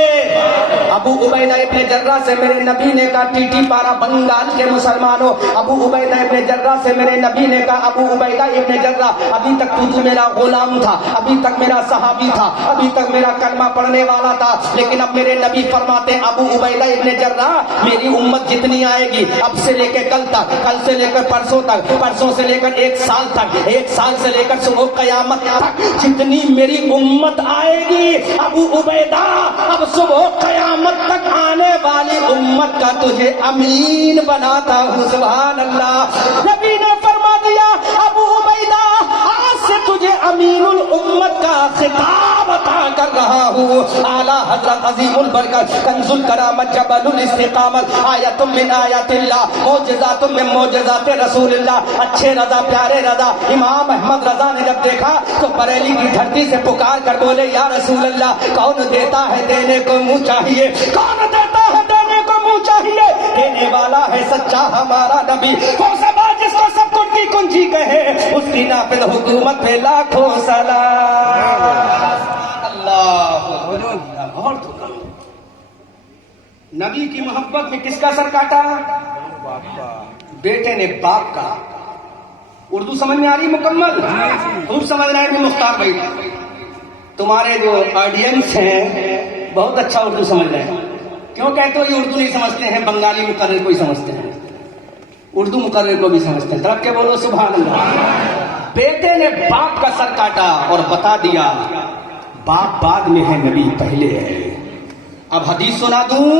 ابو عبیدہ ابن جراح سے میرے نبی نے کہا ٹی ٹی پارا بنگال کے مسلمانوں، ابو عبیدہ ابن جراح سے میرے نبی نے کہا ابو عبیدہ ابن جراح، ابھی تک تو میرا غلام تھا، ابھی تک میرا صحابی تھا، ابھی تک میرا کلمہ پڑھنے والا تھا. لیکن اب میرے نبی فرماتے ابو عبیدہ ابن جراح، میری امت جتنی آئے گی اب سے لے کے کل تک، کل سے لے کر پرسوں تک، پرسوں سے لے کر ایک سال تک، ایک سال سے لے کر صبح قیامت تک جتنی میری امت آئے گی، ابو عبیدہ اب صبح قیامت تک آنے والی امت کا تجھے امین بناتا ہوں. سبحان اللہ. نبی نے فرما دیا ابو عبیدہ آج سے تجھے امین الامت کا خطاب عطا کر رہا ہوں. اعلیٰ حضرت عظیم البرکت کنز الکرامت جبل الاستقامت آیت من آیات اللہ معجزات من معجزات رسول اللہ. اچھے رضا، پیارے رضا امام احمد رضا نے جب دیکھا تو بریلی کی دھرتی سے پکار کر بولے یا رسول اللہ، کون دیتا ہے دینے کو منہ چاہیے، کون دیتا ہے دینے کو منہ چاہیے، دینے والا ہے سچا ہمارا نبی. کون سا بات جس کو سب کچھ کی کنجی کہے، اس کی نافذ حکومت پہ لاکھوں سلام. اللہ غور تو کرو. نبی کی محبت میں کس کا سر کاٹا؟ بیٹے نے باپ کا. اردو سمجھ میں آ رہی مکمل؟ خوب سمجھ رہے ہیں مختار بھائی. تمہارے جو آڈینس ہیں بہت اچھا اردو سمجھ رہے ہیں. کیوں کہتے ہو یہ اردو نہیں سمجھتے ہیں؟ بنگالی مقرر کو ہی سمجھتے ہیں، اردو مقرر کو بھی سمجھتے ہیں. طرف کے بولو سبحان اللہ. بیٹے نے باپ کا سر کاٹا اور بتا دیا باپ بعد میں ہے، نبی پہلے ہے. اب حدیث سنا دوں؟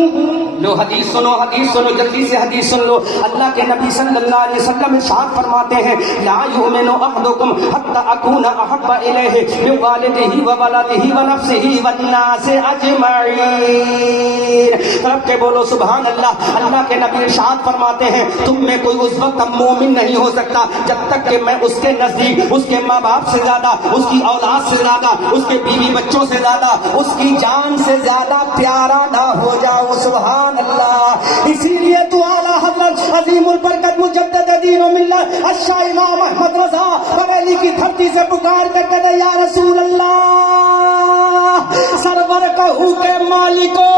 لو حدیث سنو، حدیث سنو، جلدی سے حدیث سن لو. اللہ کے نبی صلی اللہ علیہ وسلم ارشاد فرماتے ہیں لا یؤمن احدکم حتی اکون احب الیہ من والدہ وولدہ ونفسہ والناس اجمعین. رب کے بولو سبحان اللہ. اللہ کے نبی ارشاد فرماتے ہیں تم میں کوئی اس وقت مومن نہیں ہو سکتا جب تک کہ میں اس کے نزدیک اس کے ماں باپ سے زیادہ، اس کی اولاد سے زیادہ، اس کے بیوی بچوں سے زیادہ، اس کی جان سے زیادہ پیارا نہ ہو جاؤ. سبحان اللہ. اسی لیے تو اعلیٰ حضرت عظیم البرکت مجدد دین و ملت الشاہ امام احمد رضا بریلی کی دھرتی سے پکار کر کہتے یا رسول اللہ، سرور کہوں کہ مالکو،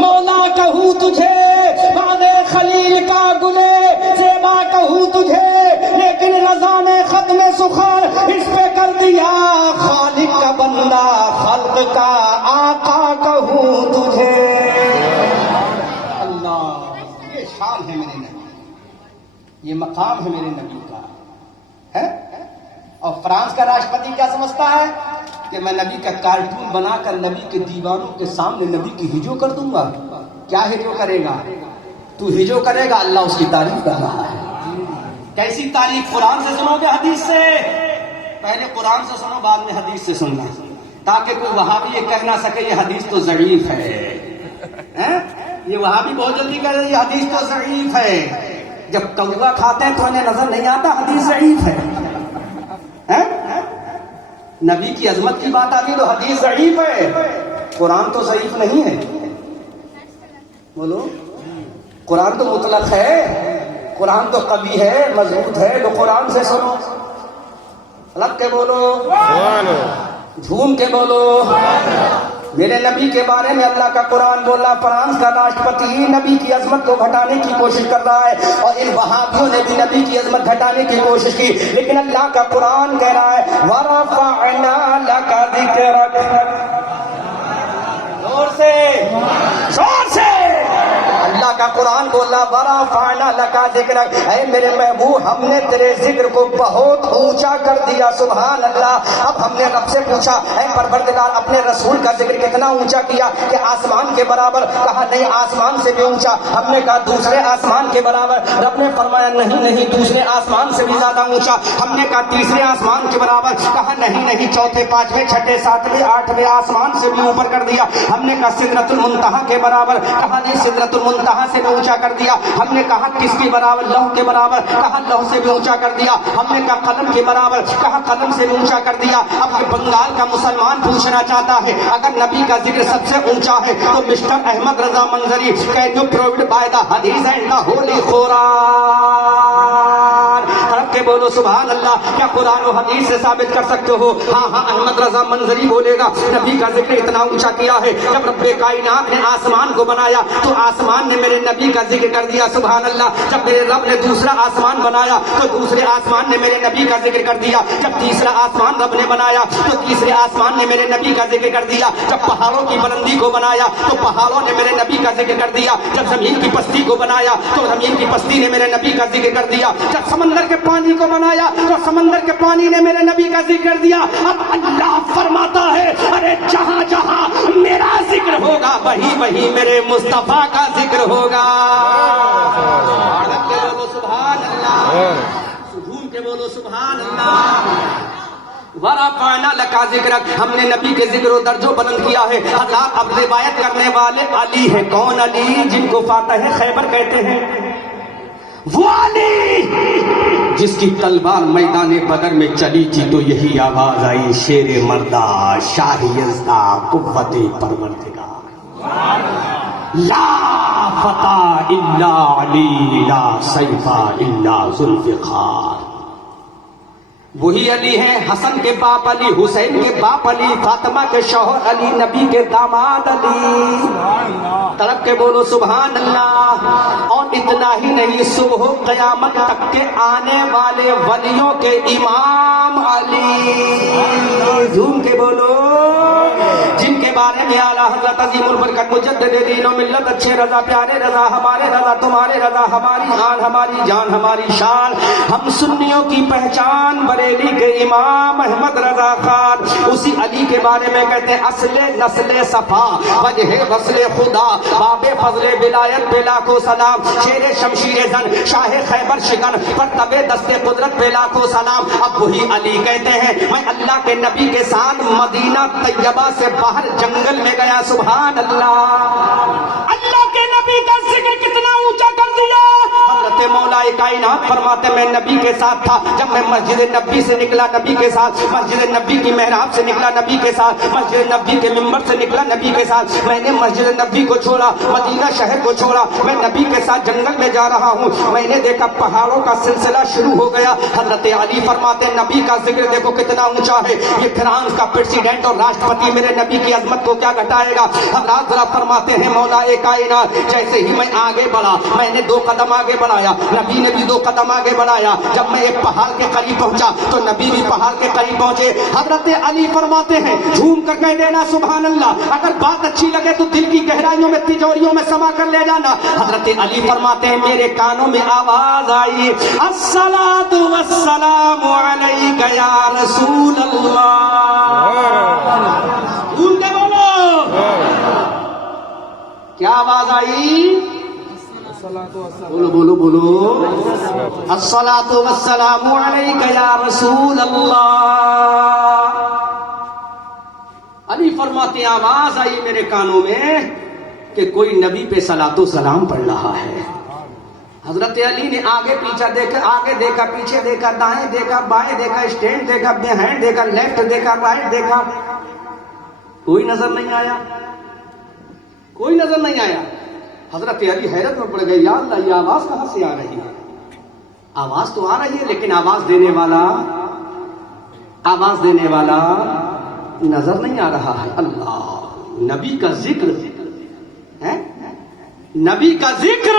مولا کہوں تجھے، بعد خلیل کا گلے زیبا کہوں تجھے، لیکن رضا نے ختم سخن اس پہ کر دیا خالق کا بندہ، خلق کا آقا کہوں تجھے. اللہ، یہ شان ہے میرے نبی، یہ مقام ہے میرے نبی کا ہے. اور فرانس کا راشٹرپتی کیا سمجھتا ہے کہ میں نبی کا کارٹون بنا کر نبی کے دیوانوں کے سامنے نبی کی ہجو کر دوں گا. کیا ہجو کرے گا؟ تو ہجو کرے گا، اللہ اس کی تعریف کر رہا ہے. کیسی تعریف؟ قرآن سے سنو گے حدیث سے؟ پہلے قرآن سے سنو، بعد میں حدیث سے سننا، تاکہ کوئی وہابی یہ کہہ نہ سکے یہ حدیث تو ضعیف ہے. یہ وہابی بہت جلدی کہہ رہے یہ حدیث تو ضعیف ہے. جب کوا کھاتے ہیں تو انہیں نظر نہیں آتا حدیث ضعیف ہے. نبی کی عظمت کی بات آتی تو حدیث ضعیف ہے. قرآن تو ضعیف نہیں ہے. بولو، قرآن تو مطلق ہے، قرآن تو قوی ہے، مضبوط ہے. تو قرآن سے سنو. لگ کے بولو، جھوم کے بولو. میرے نبی کے بارے میں اللہ کا قرآن بولا، فرانس کا راشٹرپتی نبی کی عظمت کو گھٹانے کی کوشش کر رہا ہے، اور ان وہابیوں نے بھی نبی کی عظمت گھٹانے کی کوشش کی، لیکن اللہ کا قرآن کہہ رہا ہے وَرَفَعْنَا لَكَ ذِكْرَكَ، زور سے اللہ کا قرآن بولا وَرَفَعْنَا لَكَ ذِكْرَكَ، اے میرے محبوب ہم نے تیرے ذکر کو بہت اونچا کر دیا، سبحان اللہ۔ اب ہم نے رب سے پوچھا اے پروردگار اپنے رسول کا ذکر کتنا اونچا کیا کہ آسمان کے برابر؟ کہا نہیں، آسمان سے بھی اونچا۔ ہم نے کہا دوسرے آسمان کے برابر؟ رب نے فرمایا نہیں، دوسرے آسمان سے بھی زیادہ اونچا۔ ہم نے کہا تیسرے آسمان کے برابر؟ کہا نہیں، چوتھے، پانچویں، چھٹے، ساتویں، آٹھویں آسمان سے بھی اوپر کر دیا۔ ہم نے کہا سدرۃ المنتہا کے برابر؟ کہا نہیں، سدرۃ المنتہا سے بھی اونچا کر دیا۔ ہم نے کہا کس کے برابر؟ لوح کے برابر؟ کہا لوح سے بھی اونچا کر دیا۔ ہم نے کہا قلم کے برابر؟ کہا قلم سے بھی اونچا کر دیا۔ اب یہ بنگال کا مسلمان پوچھنا چاہتا ہے اگر نبی کا ذکر سب سے اونچا ہے تو mister Ahmed Raza Manzari can you provide by the حدیث اینڈ دا ہولی قرآن؟ رب کے بولو سبحان اللہ، کیا قرآن و حدیث سے ثابت کر سکتے ہو؟ ہاں، احمد رضا منظری بولے گا نبی کا ذکر اتنا اونچا کیا ہے، جب رب کائنات نے آسمان کو بنایا تو آسمان نے میرے نبی کا ذکر کر دیا، سبحان اللہ۔ جب میرے رب نے دوسرا آسمان بنایا تو دوسرے آسمان نے میرے نبی کا ذکر کر دیا۔ جب تیسرا آسمان رب نے بنایا تو تیسرے آسمان نے میرے نبی کا ذکر کر دیا۔ جب پہاڑوں کی بلندی کو بنایا تو پہاڑوں نے میرے نبی کا ذکر کر دیا۔ جب زمین کی پستی کو بنایا تو زمین کی پستی نے میرے نبی کا ذکر کر دیا۔ جب سمندر کے پانی کو بنایا تو سمندر کے پانی نے میرے نبی کا ذکر کر دیا۔ اب اللہ فرماتا ہے ارے جہاں جہاں میرا ذکر ہوگا وہیں میرے مصطفیٰ کا ذکر ہوگا۔ بولو سبحان اللہ، سکون کے بولو سبحان اللہ۔ وَرَفَعْنَا لَكَ ذِكْرَكَ، ہم نے نبی کے ذکر و درجو بلند کیا ہے۔ حضرات اب روایت کرنے والے علی ہیں۔ کون علی؟ جن کو فاتح خیبر کہتے ہیں، وہ علی جس کی تلوار میدان بدر میں چلی تھی تو یہی آواز آئی، شیر مردہ شاہ یزدہ قوت پروردگار، لا فتح الا علی لا سیف الا ذوالفقار۔ وہی علی ہیں، حسن کے باپ علی، حسین کے باپ علی، فاطمہ کے شوہر علی، نبی کے داماد علی۔ طرف کے بولو سبحان اللہ۔ اور اتنا ہی نہیں، صبح قیامت تک کے آنے والے ولیوں کے امام علی، جھوم کے بولو، جن کے بارے میں اعلیٰ حضرت عظیم البرکت مجدد دین و ملت اچھے رضا پیارے رضا ہمارے رضا تمہارے رضا ہماری آن ہماری جان ہماری شان ہم سنیوں کی پہچان بریلی کے امام احمد رضا خان، اسی علی کے بارے میں کہتے ہیں اصل نسل صفا وجہ وصل خدا باب فضل ولایت پہ لاکھوں سلام، شیر شمشیر زن شاہ خیبر شکن پر تبے دست قدرت پہ لاکھوں سلام۔ اب وہی علی کہتے ہیں میں اللہ کے نبی کے ساتھ مدینہ طیبہ سے باہر جنگل میں گیا، سبحان اللہ۔ اللہ کے نبی کا ذکر کتنا اونچا کر دیا۔ حضرت مولا کائنات فرماتے میں نبی کے ساتھ تھا، جب میں مسجد نبی سے نکلا نبی کے ساتھ، مسجد نبی کی محراب سے نکلا نبی کے ساتھ، مسجد نبی کے ممبر سے نکلا نبی کے ساتھ، میں نے مسجد نبی کو چھوڑا، مدینہ شہر کو چھوڑا، میں نبی کے ساتھ جنگل میں جا رہا ہوں، میں نے دیکھا پہاڑوں کا سلسلہ شروع ہو گیا۔ حضرت علی فرماتے نبی کا ذکر دیکھو کتنا اونچا ہے، یہ فرانس کا پریزیڈنٹ اور راشٹرپتی میرے نبی کی عظمت کو کیا گھٹائے گا۔ حضرات ذرا فرماتے ہیں مولا کائنات جیسے ہی میں آگے بڑھا، میں نے 2 قدم آگے بڑھایا، نبی نے بھی 2 قدم آگے بڑھایا، جب میں ایک پہاڑ کے قریب پہنچا تو نبی بھی پہاڑ کے قریب پہنچے۔ حضرت علی فرماتے ہیں جھوم کر کہہ دینا سبحان اللہ، اگر بات اچھی لگے تو دل کی گہرائیوں میں تجوریوں میں سما کر لے جانا۔ حضرت علی فرماتے ہیں میرے کانوں میں آواز آئی الصلاۃ والسلام علیک یا رسول اللہ۔ جھوم کے بولو، کیا آواز آئی؟ بولو بولو بولو، الصلاۃ والسلام علیک یا رسول اللہ۔ علی فرماتے ہیں آواز آئی میرے کانوں میں کہ کوئی نبی پہ صلاۃ و سلام پڑھ رہا ہے۔ حضرت علی نے آگے پیچھے دیکھا، آگے دیکھا، پیچھے دیکھا، دائیں دیکھا، بائیں دیکھا، اسٹینڈ دیکھا، بہائنڈ دیکھا، لیفٹ دیکھا، رائٹ دیکھا، کوئی نظر نہیں آیا، کوئی نظر نہیں آیا۔ حضرت علی حیرت میں پڑ گئے، یا اللہ یہ آواز کہاں سے آ رہی ہے؟ آواز تو آ رہی ہے لیکن آواز دینے والا نظر نہیں آ رہا ہے۔ اللہ نبی کا ذکر ہے، نبی کا ذکر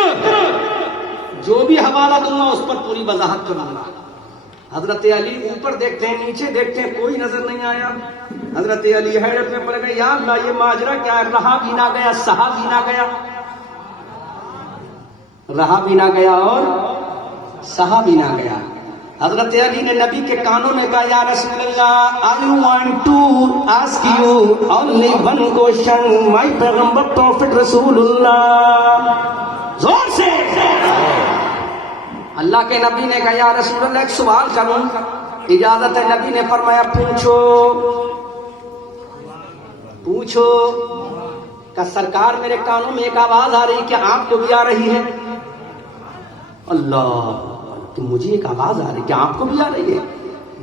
جو بھی حوالہ دوں گا اس پر پوری وضاحت کروں گا. حضرت علی اوپر دیکھتے ہیں نیچے دیکھتے ہیں کوئی نظر نہیں آیا. حضرت علی حیرت میں پڑ گئے، یا اللہ یہ ماجرا کیا ہے؟ رہا بھی نہ گیا، سہا بھی نہ گیا، رہا بھی نہ گیا اور سہا بھی نہ گیا. حضرت علی نے نبی کے کانوں میں کہا، یا رسول اللہ I want to ask you only one question, my پیغمبر پروفٹ رسول اللہ. زور سے اللہ کے نبی نے کہا، یا رسول اللہ ایک سوال کروں؟ اجازت ہے. نبی نے فرمایا پوچھو پوچھو. کہ سرکار میرے کانوں میں ایک آواز آ رہی، کیا آپ کو بھی آ رہی ہے؟ اللہ، کہ مجھے ایک آواز آ رہی، کیا آپ کو بھی آ رہی ہے؟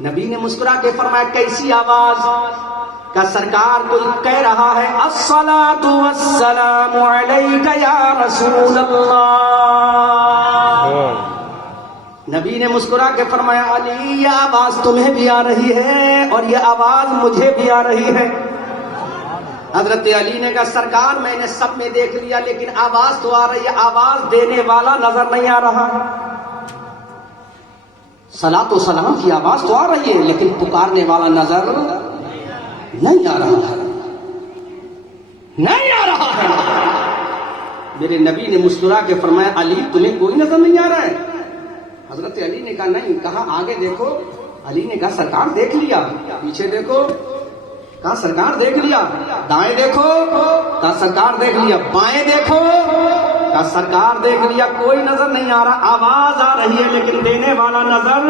نبی نے مسکرا کے فرمایا کیسی آواز؟ کہ سرکار کوئی کہہ رہا ہے الصلاۃ والسلام علیک یا رسول اللہ. نبی نے مسکرا کے فرمایا علی یہ آواز تمہیں بھی آ رہی ہے اور یہ آواز مجھے بھی آ رہی ہے. حضرت علی نے کہا سرکار میں نے سب میں دیکھ لیا لیکن آواز تو آ رہی ہے، آواز دینے والا نظر نہیں آ رہا. صلاۃ و سلام کی آواز تو آ رہی ہے لیکن پکارنے والا نظر نہیں آ رہا ہے، نہیں آ رہا ہے. میرے نبی نے مسکرا کے فرمایا علی تمہیں کوئی نظر نہیں آ رہا ہے؟ حضرت علی نے کہا نہیں. کہا آگے دیکھو. علی نے کہا سرکار دیکھ لیا. پیچھے دیکھو. کہا سرکار دیکھ لیا. دائیں دیکھو. کہا سرکار دیکھ لیا. بائیں دیکھو. کہا سرکار دیکھ لیا. کوئی نظر نہیں آ رہا، آواز آ رہی ہے لیکن دینے والا نظر.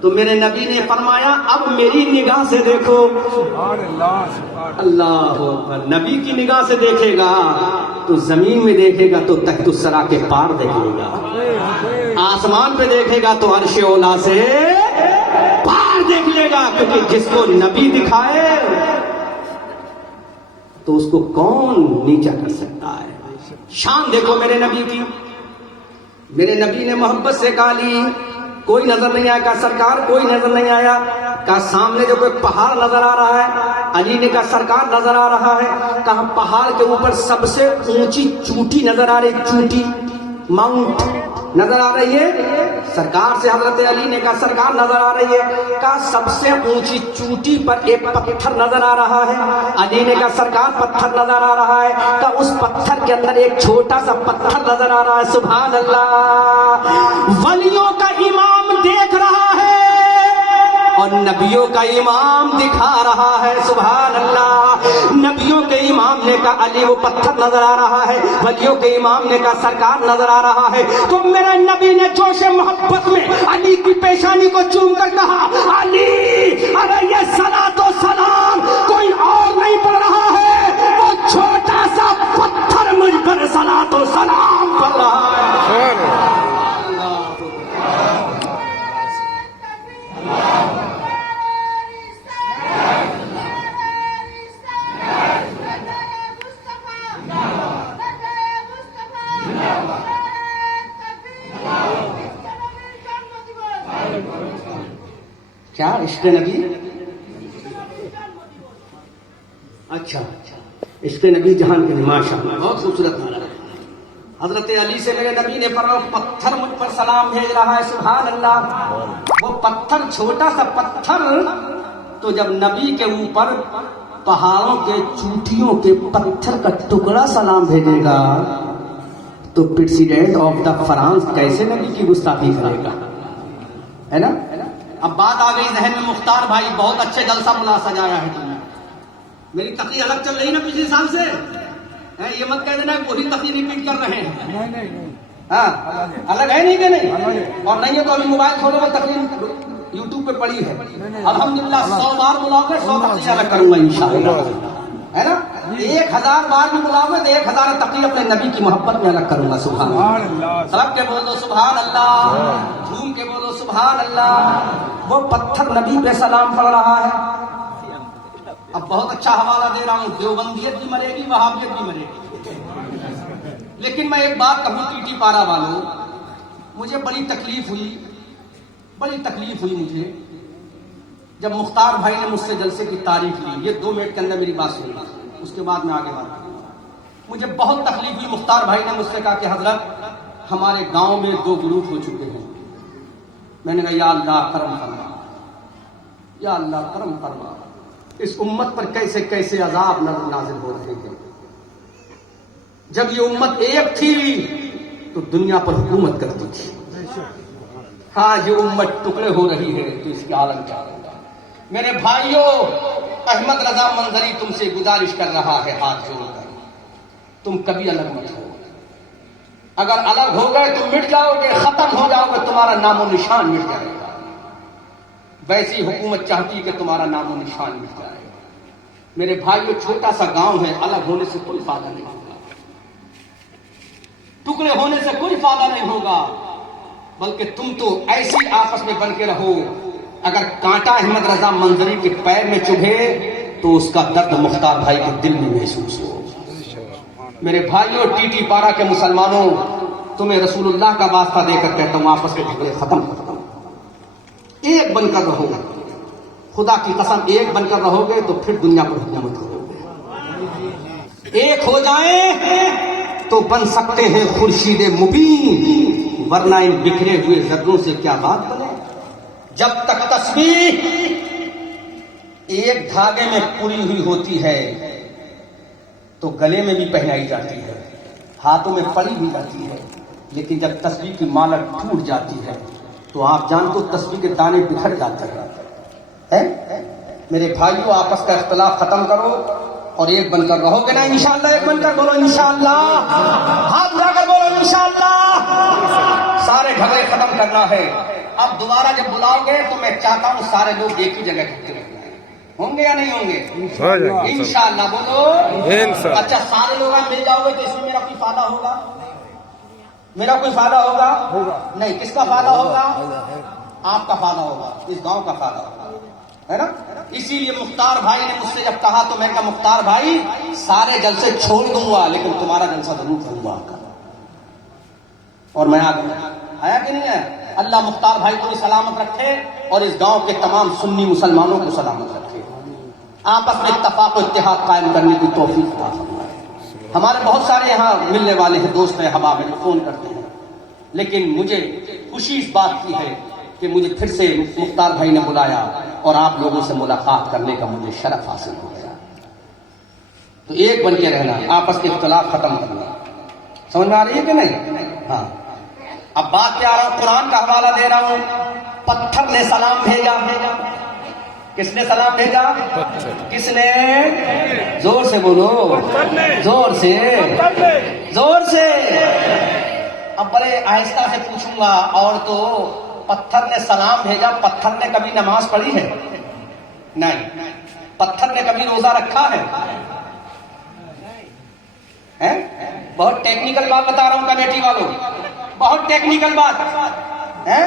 تو میرے نبی نے فرمایا اب میری نگاہ سے دیکھو. اللہ اکبر. نبی کی نگاہ سے دیکھے گا تو زمین میں دیکھے گا تو تحت الثری کے پار دیکھ لے گا، آسمان پہ دیکھے گا تو عرش اولا سے پار دیکھ لے گا. کیونکہ جس کو نبی دکھائے تو اس کو کون نیچا کر سکتا ہے. شان دیکھو میرے نبی کی. میرے نبی نے محبت سے کہا لی کوئی نظر نہیں آیا. کہا سرکار کوئی نظر نہیں آیا. کہا سامنے جو کوئی پہاڑ نظر آ رہا ہے؟ علی نے کہا سرکار نظر آ رہا ہے. کہا پہاڑ کے اوپر سب سے اونچی چوٹی نظر آ رہی، چوٹی ماؤنٹ نظر آ رہی ہے. سرکار سے حضرت علی نے کہا سرکار نظر آ رہی ہے. کہا سب سے اونچی چوٹی پر ایک پتھر نظر آ رہا ہے. علی نے کہا سرکار پتھر نظر آ رہا ہے. کہا اس پتھر کے اندر ایک چھوٹا سا پتھر نظر آ رہا ہے. سبحان اللہ. ولیوں کا امام دیکھ رہا ہے اور نبیوں کا امام دکھا رہا ہے. سبحان اللہ. نبیوں کے امام نے کہا علی وہ پتھر نظر آ رہا ہے، ولیوں کے امام نے کہا سرکار نظر آ رہا ہے. تو میرے نبی نے جوش محبت میں علی کی پیشانی کو چوم کر کہا علی ارے یہ صلاۃ و سلام کوئی اور نہیں پڑھ رہا ہے، وہ چھوٹا سا پتھر مجھ پر صلاۃ و سلام پڑھ رہا ہے. کیا عشق نبی؟ اچھا عشق نبی جہان کے ماشاء اللہ بہت خوبصورت نعرہ. حضرت علی سے میرے نبی نے فرمایا پتھر مجھ پر سلام بھیج رہا ہے. سبحان اللہ. وہ پتھر چھوٹا سا پتھر تو جب نبی کے اوپر پہاڑوں کے چوٹیوں کے پتھر کا ٹکڑا سلام بھیجے گا تو پریزیڈنٹ آف دا فرانس کیسے نبی کی گستاخی کرے گا، ہے نا. اب بات آ گئی ذہن میں مختار بھائی بہت اچھے جلسہ ملا سجایا ہے تم نے. میری تقریر الگ چل رہی نا پچھلے سال سے، یہ مت کہہ دینا وہی تقریر ریپیٹ کر رہے ہیں. ہاں الگ ہے نہیں کہ نہیں، اور نہیں ہے تو ابھی موبائل کھولو میں تقریر یوٹیوب پہ پڑی ہے. الحمدللہ 100 بار بلاؤ گے 100 تقریر الگ کروں گا انشاءاللہ، ہے نا. 1000 بار بھی بلاؤ گے تو 1000 تقریر اپنے نبی کی محبت میں الگ کروں گا. سبحان اللہ. سب کے بولو سبحان اللہ، جھوم کے بولو سبحان اللہ. وہ پتھر نبی پہ سلام پڑھ رہا ہے. اب بہت اچھا حوالہ دے رہا ہوں، دیوبندیت بھی مرے گی وہابیت بھی مرے گی. لیکن میں ایک بات کہوں ٹی ٹی پارا والوں، مجھے بڑی تکلیف ہوئی مجھے جب مختار بھائی نے مجھ سے جلسے کی تعریف لی. یہ 2 منٹ کے اندر میری بات سنی. اس کے بعد میں آگے بات کروں گا. مجھے بہت تکلیف ہوئی. مختار بھائی نے مجھ سے کہا کہ حضرت ہمارے گاؤں میں 2 گروپ ہو چکے ہیں. میں نے کہا یا اللہ کرم فرما, یا اللہ کرم فرما. اس امت پر کیسے کیسے عذاب نازل ہو رہے ہیں. جب یہ امت ایک تھی تو دنیا پر حکومت کرتی تھی. ہاں یہ امت ٹکڑے ہو رہی ہے تو اس کی عالم کیا ہوگا. میرے بھائیوں, احمد رضا منظری تم سے گزارش کر رہا ہے ہاتھ جوڑ کر, تم کبھی الگ مت ہو. اگر الگ ہو گئے تو مٹ جاؤ گے, ختم ہو جاؤ گے, تمہارا نام و نشان مٹ جائے گا. ویسی حکومت چاہتی کہ تمہارا نام و نشان مٹ جائے گا. میرے بھائیوں, چھوٹا سا گاؤں ہے, الگ ہونے سے کوئی فائدہ نہیں ہوگا, ٹکڑے ہونے سے کوئی فائدہ نہیں ہوگا, بلکہ تم تو ایسی آپس میں بن کے رہو. اگر کانٹا احمد رضا منظری کے پیر میں چبھے تو اس کا درد مختار بھائی کے دل میں محسوس ہو. میرے بھائیوں, ٹی ٹی پارا کے مسلمانوں, تمہیں رسول اللہ کا واسطہ دے کر کہتا ہوں آپس کے جھگڑے ختم کرتا ہوں. ایک بن کر رہو, خدا کی قسم ایک بن کر رہو گے تو پھر دنیا پر حکومت کرو گے. ایک ہو جائیں تو بن سکتے ہیں خورشید مبین, ورنہ ان بکھرے ہوئے ذروں سے کیا بات بنے. جب تک تسبیح ایک دھاگے میں پوری ہوئی ہوتی ہے تو گلے میں بھی پہنائی جاتی ہے, ہاتھوں میں پڑی بھی جاتی ہے, لیکن جب تسبیح کی مالا ٹوٹ جاتی ہے تو آپ جانتے ہو تسبیح کے دانے بکھر جاتے ہیں. میرے بھائیوں, آپس کا اختلاف ختم کرو اور ایک بن کر رہو گے نا انشاءاللہ. ایک بن کر بولو انشاءاللہ, ہاتھ اٹھا کر بولو انشاءاللہ. سارے جھگڑے ختم کرنا ہے. اب دوبارہ جب بلاؤ گے تو میں چاہتا ہوں سارے لوگ ایک ہی جگہ اکٹھے ہوں گے یا نہیں ہوں گے؟ انشاءاللہ بولو. اچھا, سارے لوگ مل جاؤ گے تو اس میں میرا کوئی فائدہ ہوگا؟ میرا کوئی فائدہ ہوگا نہیں. کس کا فائدہ ہوگا؟ آپ کا فائدہ ہوگا, اس گاؤں کا فائدہ ہوگا, ہے نا. اسی لیے مختار بھائی نے مجھ سے جب کہا تو میں کہا مختار بھائی سارے جلسے چھوڑ دوں گا لیکن تمہارا جلسہ ضرور کروں گا. اور میں آ گیا. آیا کہ نہیں ہے؟ اللہ مختار بھائی کو بھی سلامت رکھے اور اس گاؤں کے تمام سنی مسلمانوں کو سلامت رکھے. آپس میں اتفاق و اتحاد قائم کرنے کی توفیق عطا فرمائے. ہمارے بہت سارے یہاں ملنے والے ہیں, دوست ہیں, احباب ہیں, فون کرتے ہیں, لیکن مجھے خوشی اس بات کی ہے کہ مجھے پھر سے مختار بھائی نے بلایا اور آپ لوگوں سے ملاقات کرنے کا مجھے شرف حاصل ہو گیا. تو ایک بن کے رہنا, آپس کے اختلاف ختم کرنا. سمجھ میں آ رہی ہے کہ نہیں؟ ہاں. اب بات کیا آ رہا ہوں, قرآن کا حوالہ دے رہا ہوں. پتھر نے سلام بھیجا. کس نے سلام بھیجا؟ کس نے؟ زور سے بولو, زور سے, زور سے. اب بڑے آہستہ سے پوچھوں گا, اور تو پتھر نے سلام بھیجا, پتھر نے کبھی نماز پڑھی ہے؟ نہیں. پتھر نے کبھی روزہ رکھا ہے؟ بہت ٹیکنیکل بات بتا رہا ہوں کمیٹی والوں, بہت ٹیکنیکل بات ہے.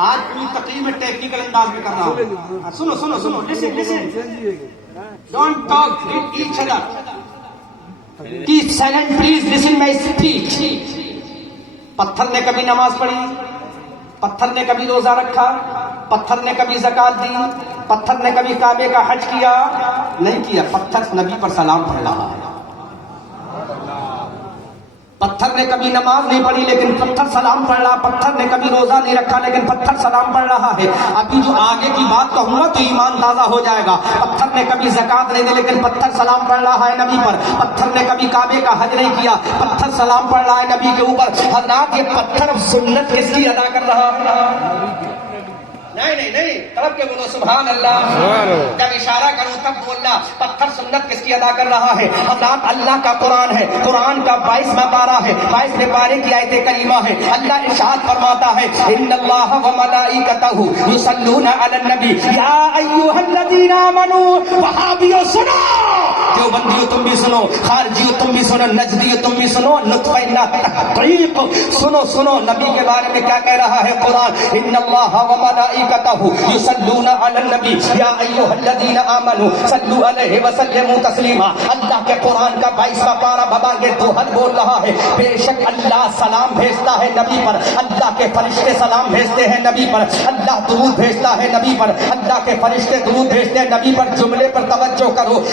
آج پوری تقریر میں ٹیکنیکل انداز میں کر رہا ہوں. سنو سنو سنو, listen, listen. Don't talk with each other. Keep silent, please listen my speech. پتھر نے کبھی نماز پڑھی؟ پتھر نے کبھی روزہ رکھا؟ پتھر نے کبھی زکات دی؟ پتھر نے کبھی کعبے کا حج کیا؟ نہیں کیا. پتھر نبی پر سلام پڑھ رہا ہے. پتھر نے کبھی نماز نہیں پڑھی لیکن پتھر سلام پڑھ رہا. پتھر نے کبھی روزہ نہیں رکھا لیکن پتھر سلام پڑھ رہا ہے. ابھی جو آگے کی بات کہوں گا تو ایمان تازہ ہو جائے گا. پتھر نے کبھی زکات نہیں دی لیکن پتھر سلام پڑھ رہا ہے نبی پر. پتھر نے کبھی کعبے کا حج نہیں کیا, پتھر سلام پڑھ رہا ہے نبی کے اوپر. حضرات یہ پتھر سنت کس کی ادا کر رہا ہے؟ نہیں نہیں نہیں, طرف کے بولو سبحان اللہ. جب اشارہ کروں تب بولنا. پتھر سنت کس کی ادا کر رہا ہے؟ حضرات اللہ کا قرآن ہے, قرآن کا 22واں پارہ ہے, 22ویں پارے کی آیت کریمہ ہے. اللہ ارشاد فرماتا ہے ان اللہ و ملائکتہ یصلون علی النبی یا ایھا الذین آمنوا. وہابیو سنو, دیوبندیو تم بھی سنو, خارجیو تم بھی سنو, نجدیو تم بھی سنو, نطفہ تحقیق سنو. سنو نبی کے بارے میں کیا کہہ رہا ہے قرآن. ان اللہ و ملائکتہ یصلون علی النبی یا ایھا الذین آمنوا صلوا علیہ وسلموا تسلیما. اللہ کے قرآن کا 22واں پارہ بابا یہ دوہر بول رہا ہے. بے شک اللہ سلام بھیجتا ہے نبی پر, اللہ کے فرشتے سلام بھیجتے ہیں نبی پر, اللہ درود بھیجتا ہے نبی پر, اللہ کے فرشتے درود بھیجتے ہیں نبی پر. جملے پر توجہ کرو,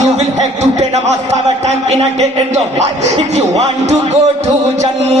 you will have to pay namaz 5 times in a day in your life if you want to go to Jannah.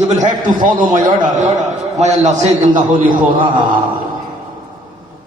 you will have to follow my order, my Allah said in the holy Quran।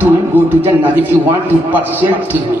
to go to Jannah, if you want to pursue me,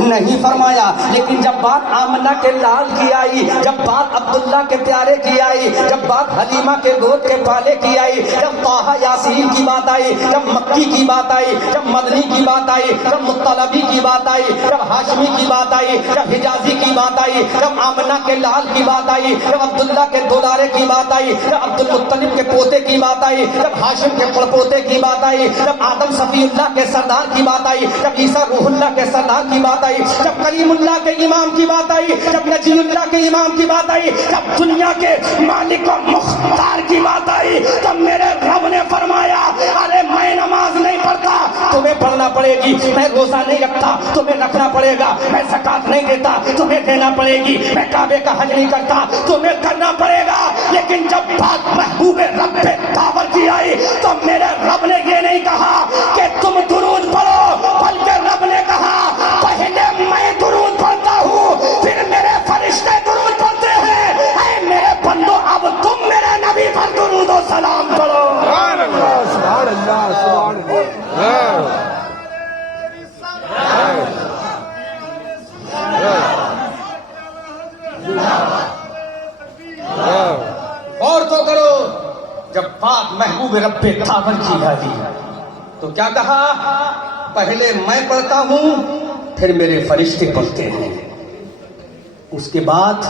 نہیں فرمایا. لیکن جب بات آمنہ کے لال کی آئی, جب بات عبداللہ کے پیارے کی آئی, جب بات حلیمہ کے گود کے پالے کی آئی, جب طٰہٰ یاسین کی بات آئی, جب مکی کی بات آئی, جب مدنی کی بات آئی, جب مطلبی کی بات آئی, جب ہاشمی کی بات آئی, جب حجازی کی بات آئی, جب آمنہ کے لال کی بات آئی, جب عبداللہ کے دولارے کی بات آئی, جب عبد المطلب کے پوتے کی بات آئی, جب ہاشم کے پڑپوتے کی بات آئی, جب آدم صفی اللہ کے سردار کی بات آئی, جب عیسیٰ روح اللہ کے سردار کی بات آئی, جب کلیم اللہ کے امام کی بات آئی, جب نجی اللہ کے امام کی بات آئی, جب دنیا کے مالک و مختار کی بات آئی, تب میرے رب نے فرمایا ارے میں نماز نہیں پڑھتا, تمہیں پڑھنا پڑے گی. میں روزہ نہیں رکھتا, تمہیں رکھنا پڑے گا. میں زکات نہیں دیتا, تمہیں دینا پڑے گی. میں کعبے کا حج نہیں کرتا, تمہیں کرنا پڑے گا. لیکن جب بات محبوب رب پہ دعوت کی آئی تو میرے رب نے یہ نہیں کہا کہ تم درود پڑھو, بلکہ رب نے کہا پہلے میں درود پڑھتا ہوں, پھر میرے فرشتے درود پڑھتے ہیں. اے میرے بندو, اب تم میرے نبی پر درود و سلام پڑھو. سبحان اللہ, سبحان اللہ, سبحان اللہ. اور تو کرو. جب بات محبوب رب پہ دعوت کی آئی تو کیا کہا, پہلے میں پڑھتا ہوں, پھر میرے فرشتے پڑھتے ہیں. اس کے بعد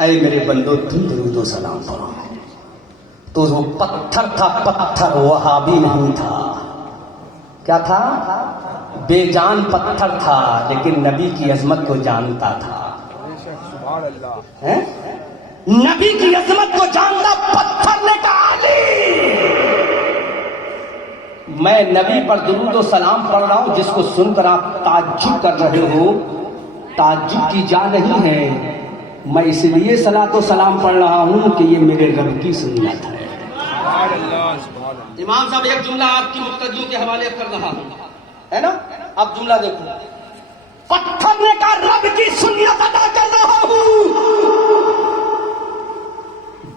اے میرے بندو تم درود و سلام پڑھو. تو وہ پتھر تھا, پتھر وہابی نہیں تھا. کیا تھا؟ بے جان پتھر تھا, لیکن نبی کی عظمت کو جانتا تھا. سبحان اللہ. نبی کی عظمت کو جانتا. پتھر نے کہا علی, میں نبی پر درود و سلام پڑھ رہا ہوں, جس کو سن کر آپ تعجب کر رہے ہو, تعجب کی جا نہیں ہے. میں اس لیے صلاۃ و سلام پڑھ رہا ہوں کہ یہ میرے رب کی سنت ہے. امام صاحب ایک جملہ آپ کی مقتدیوں کے حوالے کر رہا ہوں, ہے نا؟ آپ جملہ دیکھو. پتھر نے کہا رب کی سنت ادا کر رہا ہوں.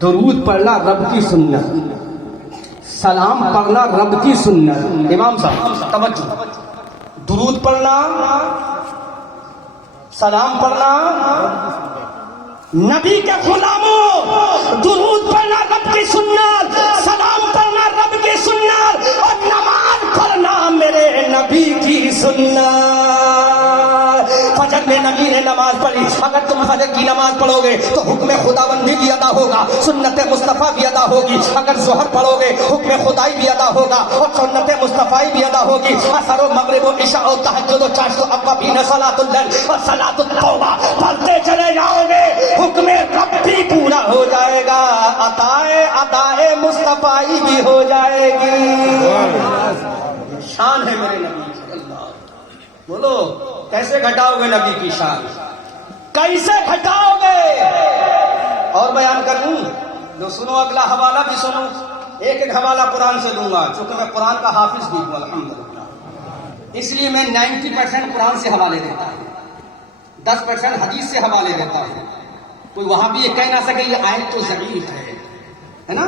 درود پڑھنا رب کی سنت, سلام پڑھنا رب کی سنت. امام صاحب توجہ, درود پڑھنا, سلام پڑھنا نبی کے غلاموں, درود پڑھنا رب کی سنت, سلام پڑھنا رب کی سنت, اور نماز پڑھنا میرے نبی کی سنت. فجر میں نبی نے نماز پڑھی. اگر تم فجر کی نماز پڑھو گے تو حکم خداوندی بھی ادا ہوگا, سنت مصطفیٰ بھی ادا ہوگی. اگر ظہر پڑھو گے حکم خدائی بھی ادا ہوگا اور سنت مصطفیٰ بھی ادا ہوگی. اثر و مغرب و عشاء و تہجد و چاشت و اوابین صلاۃ اللیل اور صلاۃ التوبہ پڑھتے چلے جاؤ گے, حکم رب بھی پورا ہو جائے گا, عطائے مصطفیٰ بھی ہو جائے گی. شان ہے میرے نبی کی. اللہ بولو, کیسے گھٹاؤ گے نبی کی شان, کیسے گھٹاؤ گے؟ اور بیان کروں جو سنو, اگلا حوالہ بھی سنو. ایک ایک حوالہ قرآن سے دوں گا, چونکہ میں قرآن کا حافظ بھی ہوں الحمدللہ, اس لیے میں 90% قرآن سے حوالے دیتا ہوں, 10% حدیث سے حوالے دیتا ہوں. کوئی وہاں بھی یہ کہہ نہ سکے یہ آیت تو ضعیف ہے نا.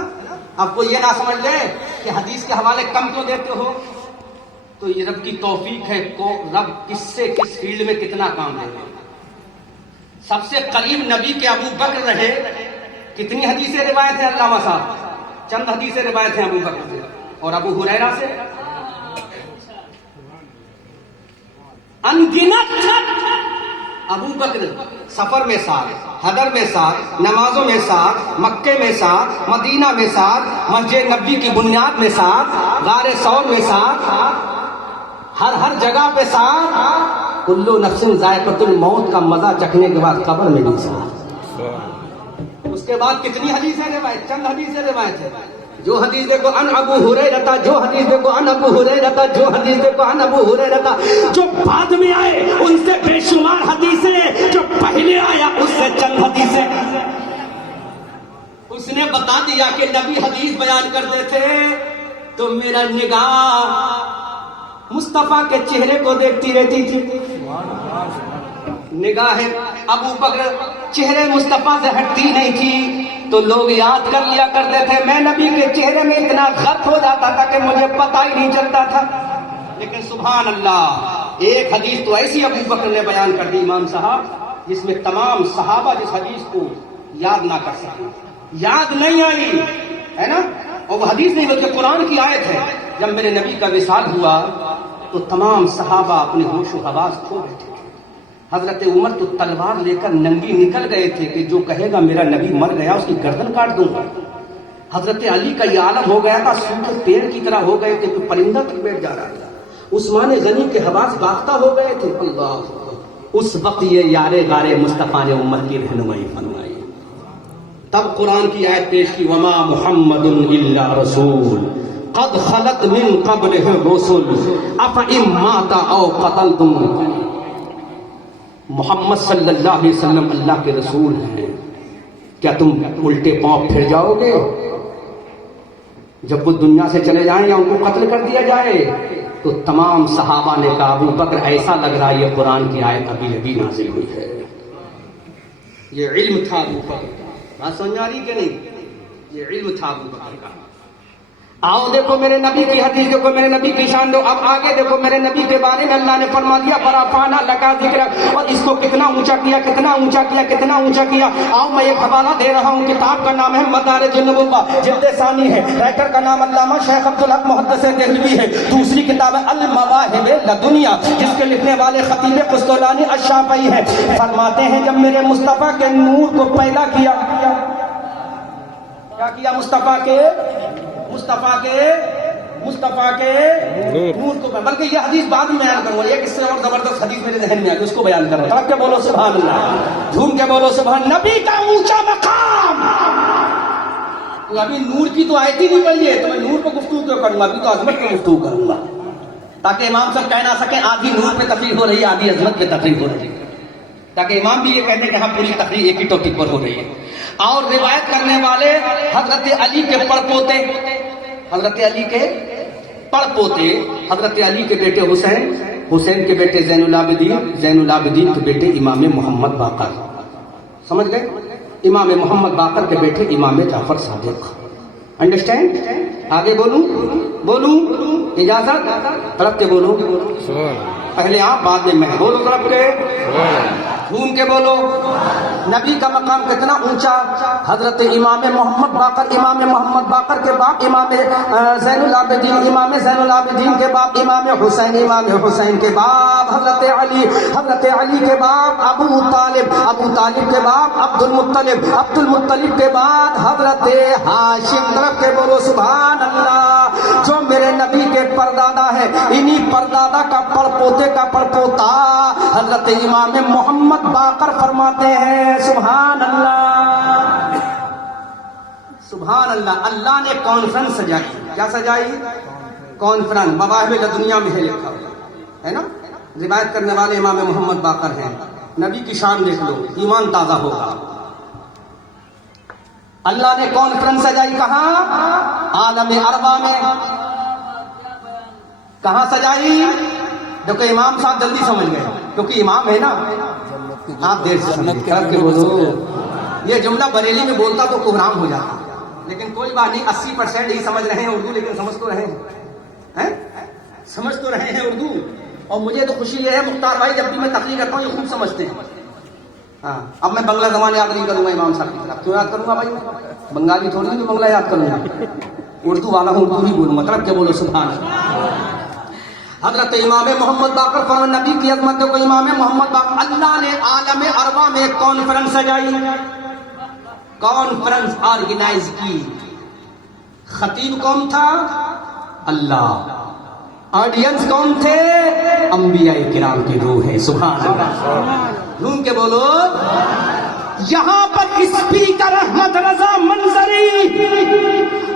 آپ کو یہ نہ سمجھ لے کہ حدیث کے حوالے کم کیوں دیتے ہو, تو یہ رب کی توفیق ہے. رب کس سے کس فیلڈ میں کتنا کام دے. سب سے قریب نبی کے ابو بکر رہے. کتنی حدیثیں روایت ہیں علامہ صاحب؟ چند حدیثیں روایت ہیں ابو بکر سے اور ابو ہریرہ سے, انگنت. ابو بکر سفر میں ساتھ, حضر میں ساتھ, نمازوں میں ساتھ, مکے میں ساتھ, مدینہ میں ساتھ, مسجد نبی کی بنیاد میں ساتھ, غار ثور میں ساتھ, ہر جگہ پہ ساتھ. کلو نفس ذائقۃ الموت کا مزہ چکھنے کے بعد قبر میں بھی ساتھ. اس کے بعد کتنی حدیثیں روایت, چند حدیثیں روایت ہے. جو حدیث دیکھو ان ابو ہریرہ, جو حدیث دیکھو ان ابو ہریرہ, جو حدیث دیکھو ان ابو ہریرہ. جو بعد میں آئے ان سے بے شمار حدیثیں, جو پہلے آیا اس سے چند حدیثیں. اس نے بتا دیا کہ نبی حدیث بیان کرتے تھے تو میرا نگاہ مصطفیٰ کے چہرے کو دیکھتی رہتی تھی. نگاہ ابو بکر چہرے مصطفیٰ سے ہٹتی نہیں تھی. تو لوگ یاد کر لیا کرتے تھے, میں نبی کے چہرے میں اتنا غرق ہو جاتا تھا کہ مجھے پتہ ہی نہیں چلتا تھا. لیکن سبحان اللہ, ایک حدیث تو ایسی ابو بکر نے بیان کر دی امام صاحب جس میں تمام صحابہ جس حدیث کو یاد نہ کر سکے، یاد نہیں آئی ہے نا، اور وہ حدیث نہیں بلکہ قرآن کی آیت ہے. جب میرے نبی کا وصال ہوا تو تمام صحابہ اپنے ہوش و حواس کھو بیٹھے تھے. حضرت عمر تو تلوار لے کر ننگی نکل گئے تھے کہ جو کہے گا میرا نبی مر گیا اس کی گردن کاٹ دوں گا. حضرت علی کا یہ عالم ہو گیا تھا، سوکھے پیڑ کی طرح ہو گئے تھے کہ پرندہ تک بیٹھ جا رہا تھا. عثمان غنی کے حواس باختہ ہو گئے تھے. اللہ، اس وقت یہ یار غار مصطفیٰ نے امت کی رہنمائی فرمائی. تب قرآن کی آیت پیش کی، وما محمد الا رسول قد خلت من قبلہ الرسل افئن مات او قتلتم. محمد صلی اللہ علیہ وسلم اللہ کے رسول ہیں، کیا تم الٹے پاؤں پھر جاؤ گے جب وہ دنیا سے چلے جائیں یا ان کو قتل کر دیا جائے؟ تو تمام صحابہ نے کہا ابو بکر ایسا لگ رہا ہے یہ قرآن کی آیت ابھی ابھی نازل ہوئی ہے. یہ علم تھا ابو بکر کا. بات سمجھ آ رہی کہ نہیں؟ یہ علم تھا ابو بکر کا. آؤ دیکھو میرے نبی کی حدیث، دیکھو میرے نبی کی شان. دو اب آگے دیکھو میرے نبی کے بارے میں اللہ نے فرما دیا برافانا لگا ذکر، اور اس کو کتنا اونچا کیا، کتنا اونچا کیا، کتنا اونچا کیا. آؤ میں ایک حوالہ دے رہا ہوں، کتاب کا نام ہے مدارج النبوہ، جلد ثانی ہے، رائٹر کا نام علامہ شیخ عبدالحق محدث دہلوی ہے. دوسری کتاب ہے المواہب لدنیا جس کے لکھنے والے خطیب قسطلانی الشافعی ہیں. فرماتے ہیں جب میرے مصطفیٰ کے نور کو پیدا کیا، کیا کیا؟ مصطفیٰ کے نور کو. بلکہ یہ حدیث بعد میں بیان کروں گا، ایک اس سے اور زبردست حدیث میرے ذہن میں آئی اس کو بیان کروں. تڑپ کے بولو سبحان اللہ، جھوم کے بولو سبحان. نبی کا اونچا مقام. تو ابھی نور کی تو آیت ہی نہیں پڑھی ہے، تو میں نور پہ گفتگو کیوں کروں گا؟ ابھی تو عظمت پہ گفتگو کروں گا تاکہ امام صاحب کہہ نہ سکیں آدھی نور پہ تقریر ہو رہی ہے آدھی عظمت پہ تقریر ہو رہی ہے، تاکہ امام بھی یہ کہتے ہیں کہ ہاں پوری تقریر ایک ہی ٹاپک پر ہو رہی ہے. اور روایت کرنے والے حضرت علی کے پڑپوتے، حضرت علی کے پڑپوتے، حضرت علی کے بیٹے حسین، حسین کے بیٹے زین العابدین، زین العابدین کے بیٹے امام محمد باقر. سمجھ گئے؟ امام محمد باقر کے بیٹے امام جعفر صادق. انڈرسٹینڈ؟ آگے بولوں اجازت؟ طرف کے بولو، پہلے آپ بعد میں بولو طرف کے، جھوم کے بولو. نبی کا مقام کتنا اونچا. حضرت امام محمد باقر، امام محمد باقر کے باپ امام زین العابدین، امام زین العابدین کے باپ امام حسین، امام حسین کے باپ حضرت علی، حضرت علی کے باپ ابو طالب، ابو طالب کے باپ عبد المطلب، عبد المطلب کے بعد حضرت ہاشم. طرف کے بولو سبحان اللہ. جو میرے نبی کے پردادا ہے، انہی پردادا کا پڑپوتے کا پڑپوتا حضرت امام محمد باقر فرماتے ہیں سبحان اللہ، سبحان اللہ. اللہ نے کانفرنس سجائی. کیا سجائی؟ کانفرنس. مواہب دنیا میں ہے لکھا ہے نا. روایت کرنے والے امام محمد باقر ہیں. نبی کی شان دیکھ لو، ایمان تازہ ہوگا. اللہ نے کانفرنس سجائی کہاں؟ عالم اربع میں. کہاں سجائی؟ دیکھو امام صاحب جلدی سمجھ گئے کیونکہ امام ہے نا. آپ دیر سے سمجھ کے بولو. یہ جملہ بریلی میں بولتا تو کوہرام ہو جاتا، لیکن کوئی بات نہیں، 80% ہی سمجھ رہے ہیں اردو، لیکن سمجھ تو رہے ہیں، سمجھ تو رہے ہیں اردو. اور مجھے تو خوشی یہ ہے مختار بھائی جب بھی میں تقریر کرتا ہوں یہ خوب سمجھتے ہیں. ہاں اب میں بنگلہ زبان یاد نہیں کروں گا امام صاحب کی طرف. کیوں یاد کروں گا بھائی؟ بنگالی تھوڑی نہیں بنگلہ یاد کروں گا، اردو والا ہوں، اردو ہی بولوں. مطلب کیا بولو سبحان اللہ. حضرت امام محمد باقر فرمان نبی کی عظمت کو امام محمد باقر. اللہ نے عالم اربع میں کانفرنس سجائی، کانفرنس آرگنائز کی. خطیب کون تھا؟ اللہ. آڈینس کون تھے؟ انبیاء کرام کی روح ہے. سبحان اللہ. جھوم کے بولو. یہاں پر اسپیکر احمد رضا منظری،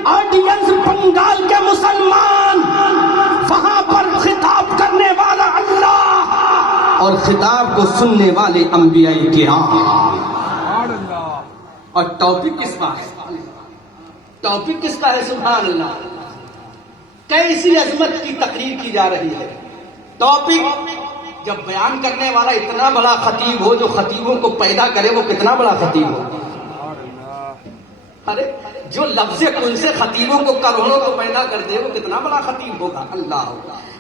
آڈینس بنگال کے مسلمان، وہاں پر خطاب کرنے والا اللہ اور خطاب کو سننے والے انبیاء کرام. اور ٹاپک کس کا ہے؟ ٹاپک کس کا ہے؟ سبحان اللہ. کیسی عظمت کی تقریر کی جا رہی ہے. ٹاپک جب بیان کرنے والا اتنا بڑا خطیب ہو جو خطیبوں کو پیدا کرے، وہ کتنا بڑا خطیب ہو. ارے جو لفظ کن سے خطیبوں کو کروڑوں کو پیدا کر دے وہ کتنا بڑا خطیب ہوگا. اللہ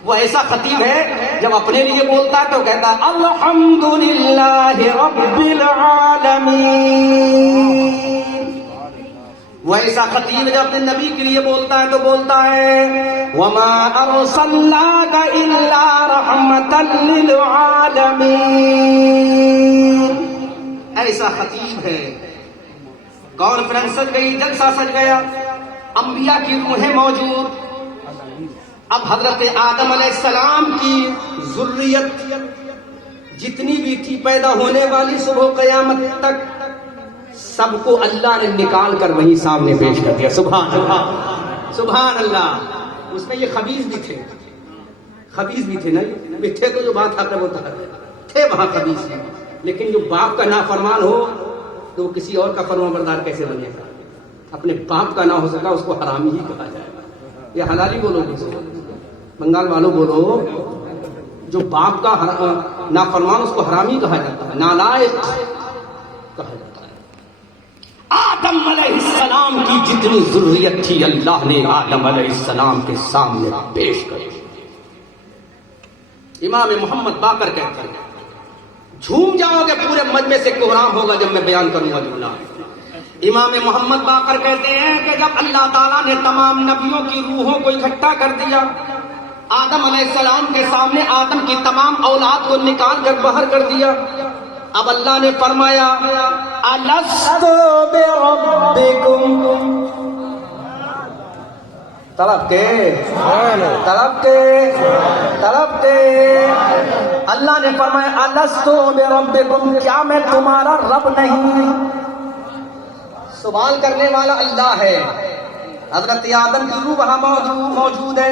وہ ایسا خطیب ہے جب اپنے لیے بولتا ہے تو کہتا ہے الحمدللہ رب العالمین. وہ ایسا خطیب جب اپنے نبی کے لیے بولتا ہے تو بولتا ہے وما ارسلناک الا رحمتا للعالمین. ایسا خطیب ہے. کانفرنس سج گئی, جلسہ سج گیا, انبیاء کی روحیں موجود. اب حضرت آدم علیہ السلام کی ذریت جتنی بھی تھی پیدا ہونے والی صبح قیامت تک سب کو اللہ نے نکال کر وہیں سامنے پیش کر دیا. سبحان اللہ سبحان اللہ. اس میں یہ خبیث بھی تھے, خبیث بھی تھے نا, یہ تھے تو جو بات آتا وہ تھے وہاں خبیث ہیں. لیکن جو باپ کا نافرمان ہو تو وہ کسی اور کا فرما بردار کیسے بنے گا؟ اپنے باپ کا نہ ہو سکا اس کو حرامی ہی کہا جائے گا. یہ حلالی بولو, بنگال والوں بولو, جو باپ کا نافرمان اس کو حرامی کہا جاتا ہے, نالائق کہا جاتا ہے. آدم علیہ السلام کی جتنی ضروریت تھی اللہ نے آدم علیہ السلام کے سامنے پیش کری. امام محمد باقر کہتے ہیں جھوم جاؤ گے پورے مجمع سے کوہرام ہوگا جب میں بیان کروں گا جملہ. امام محمد باقر کہتے ہیں کہ جب اللہ تعالیٰ نے تمام نبیوں کی روحوں کو اکٹھا کر دیا آدم علیہ السلام کے سامنے, آدم کی تمام اولاد کو نکال کر باہر کر دیا. اب اللہ نے فرمایا الست بربکم, طلب کے اللہ نے فرمایا الست بربکم, کیا میں تمہارا رب نہیں؟ سوال کرنے والا اللہ ہے. حضرت آدم کی روح وہاں موجود ہے.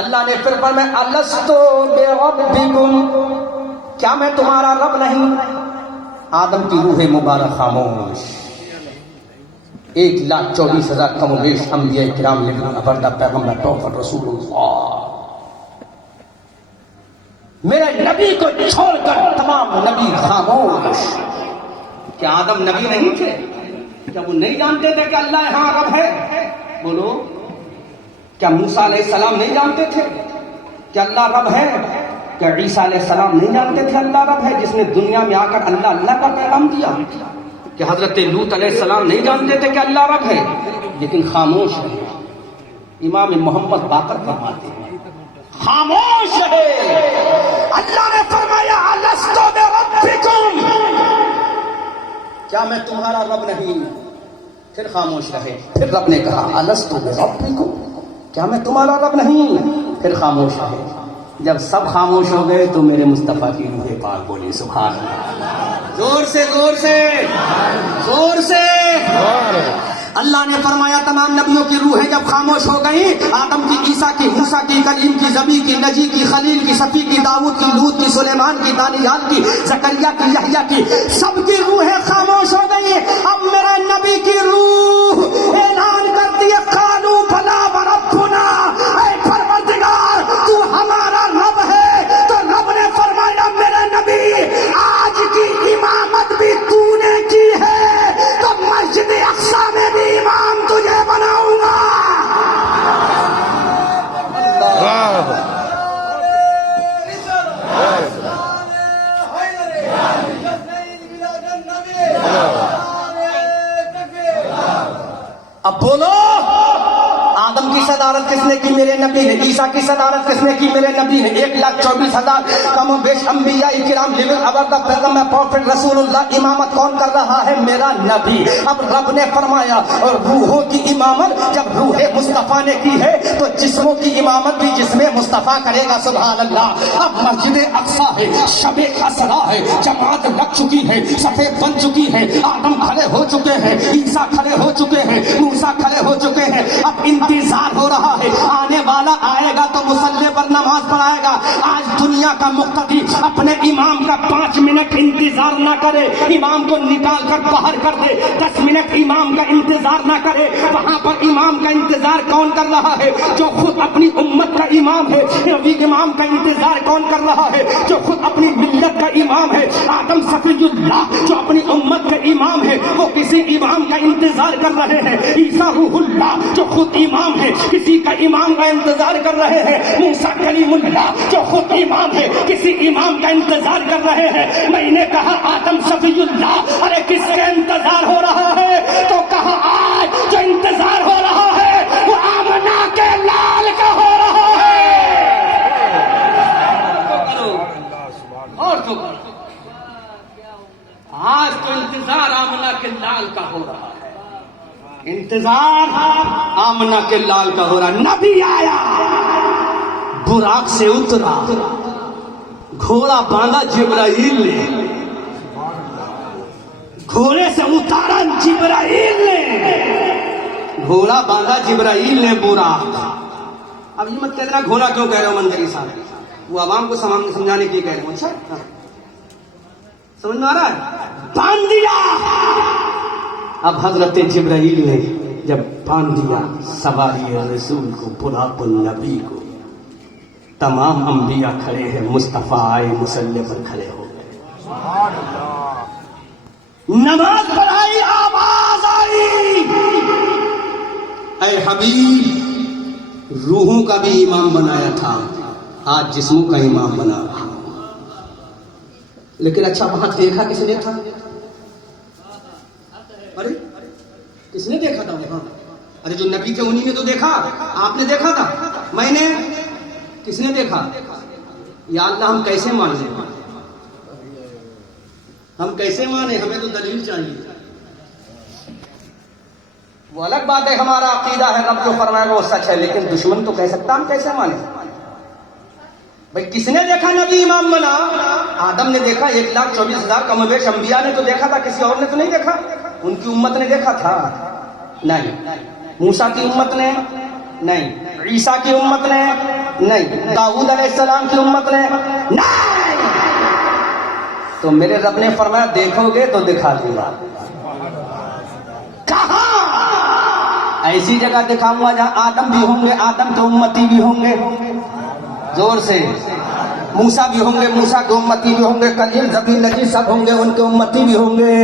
اللہ نے پھر فرمایا الست بربکم, کیا میں تمہارا رب نہیں؟ آدم کی روح مبارک خاموش. 1,24,000 کم و بیش انبیاء کرام لیکن ابردہ پیغمبر توفر رسول اللہ میرے نبی کو چھوڑ کر تمام نبی خاموش. کیا آدم نبی نہیں تھے؟ کیا وہ نہیں جانتے تھے کہ اللہ یہاں رب ہے؟ بولو, کیا موسیٰ علیہ السلام نہیں جانتے تھے کہ اللہ رب ہے؟ کیا عیسیٰ علیہ السلام نہیں جانتے تھے اللہ رب ہے جس نے دنیا میں آ کر اللہ کا پیغام دیا؟ کہ حضرت لوط علیہ السلام نہیں جانتے تھے کہ اللہ رب ہے لیکن خاموش ہے؟ امام محمد باقر فرماتے ہیں خاموش ہے. اللہ نے فرمایا الست بربکم, کیا میں تمہارا رب نہیں؟ پھر خاموش رہے. پھر رب نے کہا الست بربکم, کیا میں تمہارا رب نہیں؟ پھر خاموش رہے. جب سب خاموش ہو گئے تو میرے مصطفیٰ کی روح پاک بولی سبحان اللہ. زور سے زور سے زور سے. اللہ نے فرمایا تمام نبیوں کی روحیں جب خاموش ہو گئی, آدم کی, عیسیٰ کی, موسیٰ کی, کلیم کی, ذبی کی, نجی کی, خلیل کی, صفی کی, داؤد کی, لوط کی, سلیمان کی, دانیال کی, زکریا کی, یحییٰ کی, سب کی روحیں خاموش ہو گئی. اب میرے نبی کی روح اعلان کرتی ہے قالوا بلی وربنا, اے پروردگار تو ہمارا رب ہے. تو رب نے فرمایا میرے نبی آج کی امامت بھی تو نے کی ہے تو مسجد اقصی میں بھی امام تجھے بناؤں گا. اب بولو آدم کی صدارت کس نے کی؟ میرے نبی نے. عیسیٰ کی صدارت کس نے کی؟ میرے نبی نے. 1,24,000 کم و بیش انبیاء کرام لیونگ ابردا پیغمبر پروفٹ رسول اللہ, امامت کون کر رہا ہے؟ میرا نبی. اب رب نے فرمایا روحوں کی امامت جب روح مصطفیٰ نے کی ہے تو جسموں کی امامت بھی جسم مصطفیٰ کرے گا. سبحان اللہ. اب مسجد اقصی ہے, شب اسرا ہے, جماعت لگ چکی ہے, صفیں بن چکی ہے, آدم کھڑے ہو چکے ہیں, عیسیٰ کھڑے ہو چکے ہیں, موسیٰ کھڑے ہو چکے ہیں. اب انتظار ہو رہا ہے آنے والا آئے گا تو مصلی پر نماز پڑھائے گا. آج دنیا کا مقتدی اپنے امام کا 5 منٹ انتظار نہ کرے, امام کو نکال کر باہر کر دے. 10 منٹ امام کا انتظار نہ کرے. وہاں پر امام کا انتظار کون کر رہا ہے؟ جو خود اپنی امت کا امام ہے. نبی امام کا انتظار کون کر رہا ہے؟ جو خود اپنی ملت کا امام ہے. آدم صفی اللہ جو اپنی امت کا امام ہے وہ کس کسی امام کا انتظار کر رہے ہیں. عیسیٰ روح اللہ جو خود امام ہے کسی کا امام کا انتظار کر رہے ہیں. موسیٰ کلیم اللہ جو خود امام ہے کسی امام کا انتظار کر رہے ہیں. میں نے کہا آدم شفیع اللہ, ارے کس کا انتظار ہو رہا ہے؟ تو کہا آج جو انتظار ہو رہا ہے وہ آمنہ کے لال کا ہو رہا ہے. اور تو آج تو انتظار آمنہ کے لال کا ہو رہا ہے. انتظار آمنہ کے لال کا ہو رہا. نبی آیا, براق سے اترا, گھوڑا باندھا جبرائیل نے, گھوڑے سے اتارا جبرائیل نے, گھوڑا باندھا جبرائیل نے براق. اب یہ مت کہنا گھوڑا کیوں کہہ رہے ہو منظری صاحب, وہ عوام کو سمجھانے کے لیے کہہ رہے ہو. اچھا سمجھ میں آ رہا ہے؟ باندھ دیا. اب حضرت جبرائیل نے جب باندھ دیا سواری رسول کو, براق النبی کو, تمام انبیاء کھڑے ہیں, مصطفیٰ آئے مسلح پر کھڑے ہو گئے. نماز پڑھائی, آواز آئی, اے حبیب روحوں کا بھی امام بنایا تھا, آج جسموں کا امام بنا رہا. لیکن اچھا وہاں دیکھا کس نے تھا؟ ارے کس نے دیکھا تھا وہاں؟ ارے جو نبی تھے انہی نے تو دیکھا. آپ نے دیکھا تھا, میں نے, کس نے دیکھا؟ یا اللہ ہم کیسے مانے, ہم کیسے مانے؟ ہمیں تو دلیل چاہیے. وہ الگ بات ہے, ہمارا عقیدہ ہے رب جو فرمائے وہ سچ ہے, لیکن دشمن تو کہہ سکتا ہم کیسے مانے؟ بھائی کس نے دیکھا نبی امام بنا؟ آدم نے دیکھا, 1,24,000 کم و بیش انبیاء نے تو دیکھا تھا, کسی اور نے تو نہیں دیکھا. ان کی امت نے دیکھا تھا نہیں, موسیٰ کی امت نے نہیں, عیسیٰ کی امت نے نہیں, داؤد علیہ السلام کی امت نے نہیں. تو میرے رب نے فرمایا دیکھو گے تو دکھا دوں گا. کہاں؟ ایسی جگہ دکھاؤں گا جہاں آدم بھی ہوں گے, آدم کے امتی بھی ہوں گے, زور سے, موسیٰ بھی ہوں گے, موسیٰ کے امتی بھی ہوں گے, کلیم زبی نجی سب ہوں گے, ان کے امتی بھی ہوں گے.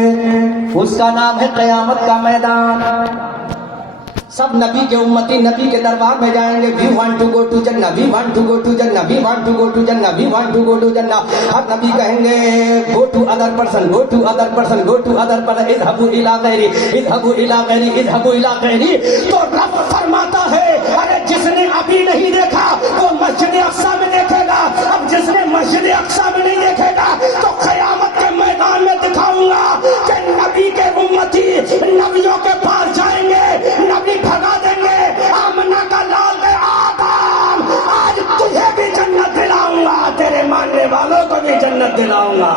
اس کا نام ہے قیامت کا میدان. سب نبی کے امتی نبی کے دربار میں جائیں گے. We want to go to جنہ, we want to go to جنہ, we want to go to جنہ, we want to go to جنہ. ہر نبی کہیں گے go to other person, go to other person, go to other person, اذهبوا الى غیری, اذهبوا الى غیری, اذهبوا الى غیری. تو رب فرماتا ہے ارے جس نے ابھی نہیں دیکھا وہ مسجد اقصی میں دیکھے گا. اب جس نے مسجد اقصی میں نہیں دیکھے گا تو قیامت کے میدان میں دکھاؤں گا کہ نبی کے امتی نبیوں کے پاس جائیں گے, نبی بھگا دیں گے. آمنہ کا لال ہے آدم, آج تجھے بھی جنت دلاؤں گا, تیرے ماننے والوں کو بھی جنت دلاؤں گا.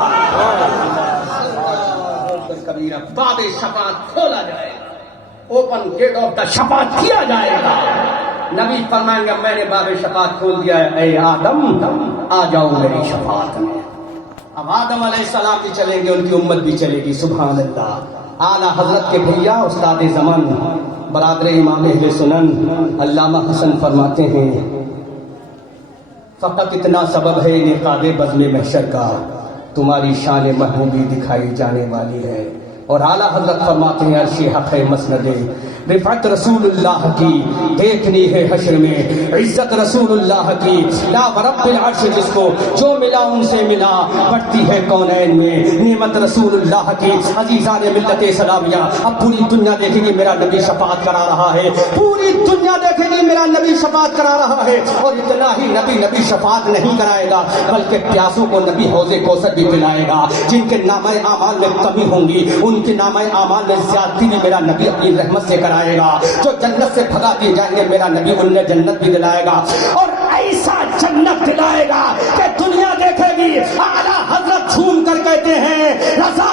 باب شفاعت کھولا جائے گا, اوپن گیٹ آف دا شفاعت کیا جائے گا. نبی فرمائیں گے میں نے باب شفاعت کھول دیا ہے, اے آدم آ جاؤ میری شفاعت میں. اب آدم علیہ السلام بھی چلیں گے, ان کی امت بھی چلے گی. سبحان اللہ. اعلیٰ حضرت کے بھیا استاد زمان برادر امام اہل سنن علامہ حسن فرماتے ہیں فقط اتنا سبب ہے انعقاد بزم محشر کا, تمہاری شان محبوبی دکھائی جانے والی ہے. اور اعلیٰ حضرت فرماتے ہیں عرش حق ہے مسند رفعت رسول اللہ کی دیکھنی ہے حشر میں, عزت رسول اللہ کی لا ورب العرش جس کو جو ملا ان سے ملا, بڑھتی ہے کونین میں نعمت رسول اللہ کی. عزیزان ملت اسلامیہ, اب پوری دنیا دیکھے گی میرا نبی شفاعت کرا رہا ہے, پوری دنیا دیکھے گی میرا نبی شفاعت کرا رہا ہے. اور اتنا ہی نبی شفاعت نہیں کرائے گا بلکہ پیاسوں کو نبی حوض کوثر بھی پلائے گا. جن کے نامہ اعمال میں کمی ہوں گی ان کے نامہ اعمال میں زیادتی بھی میرا نبی اپنی رحمت سے کرائے گا. جو جنت سے بھگا دیے جائیں گے میرا نبی انہیں جنت بھی دلائے گا, اور ایسا جنت دلائے گا کہ دنیا دیکھے گی. اعلیٰ حضرت جھوم کر کہتے ہیں رضا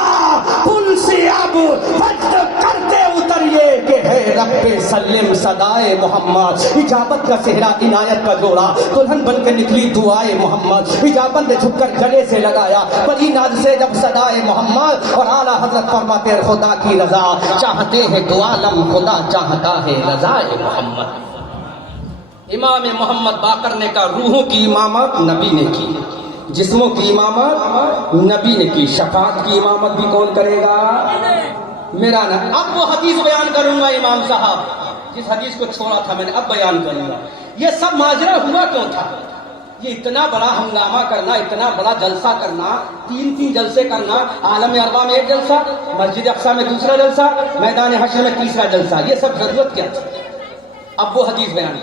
پل سے اب وجد کرتے اتریے کہ ہے رب سلم صدائے محمد. اجابت کا صحرا عنایت کا جوڑا, دلہن بن کے نکلی دعائے محمد. اجابت نے جھک کر گلے سے لگایا بڑی ناز سے جب صدائے محمد. اور اعلیٰ حضرت فرماتے ہیں خدا کی رضا چاہتے ہیں دو عالم, خدا چاہتا ہے رضائے محمد. امام محمد باقر نے کہا روحوں کی امامت نبی نے کی, جسموں کی امامت نبی نے کی, شفاعت کی امامت بھی کون کرے گا؟ میرا نا اب وہ حدیث بیان کروں گا امام صاحب جس حدیث کو چھوڑا تھا میں نے اب بیان کروں گا. یہ سب ماجرا ہوا کیوں تھا؟ یہ اتنا بڑا ہنگامہ کرنا, اتنا بڑا جلسہ کرنا, 3 جلسے کرنا, عالم اربع میں 1 جلسہ, مسجد اقصی میں 2 جلسہ, میدان حشر میں 3 جلسہ, یہ سب ضرورت کیا تھی؟ اب وہ حدیث بیان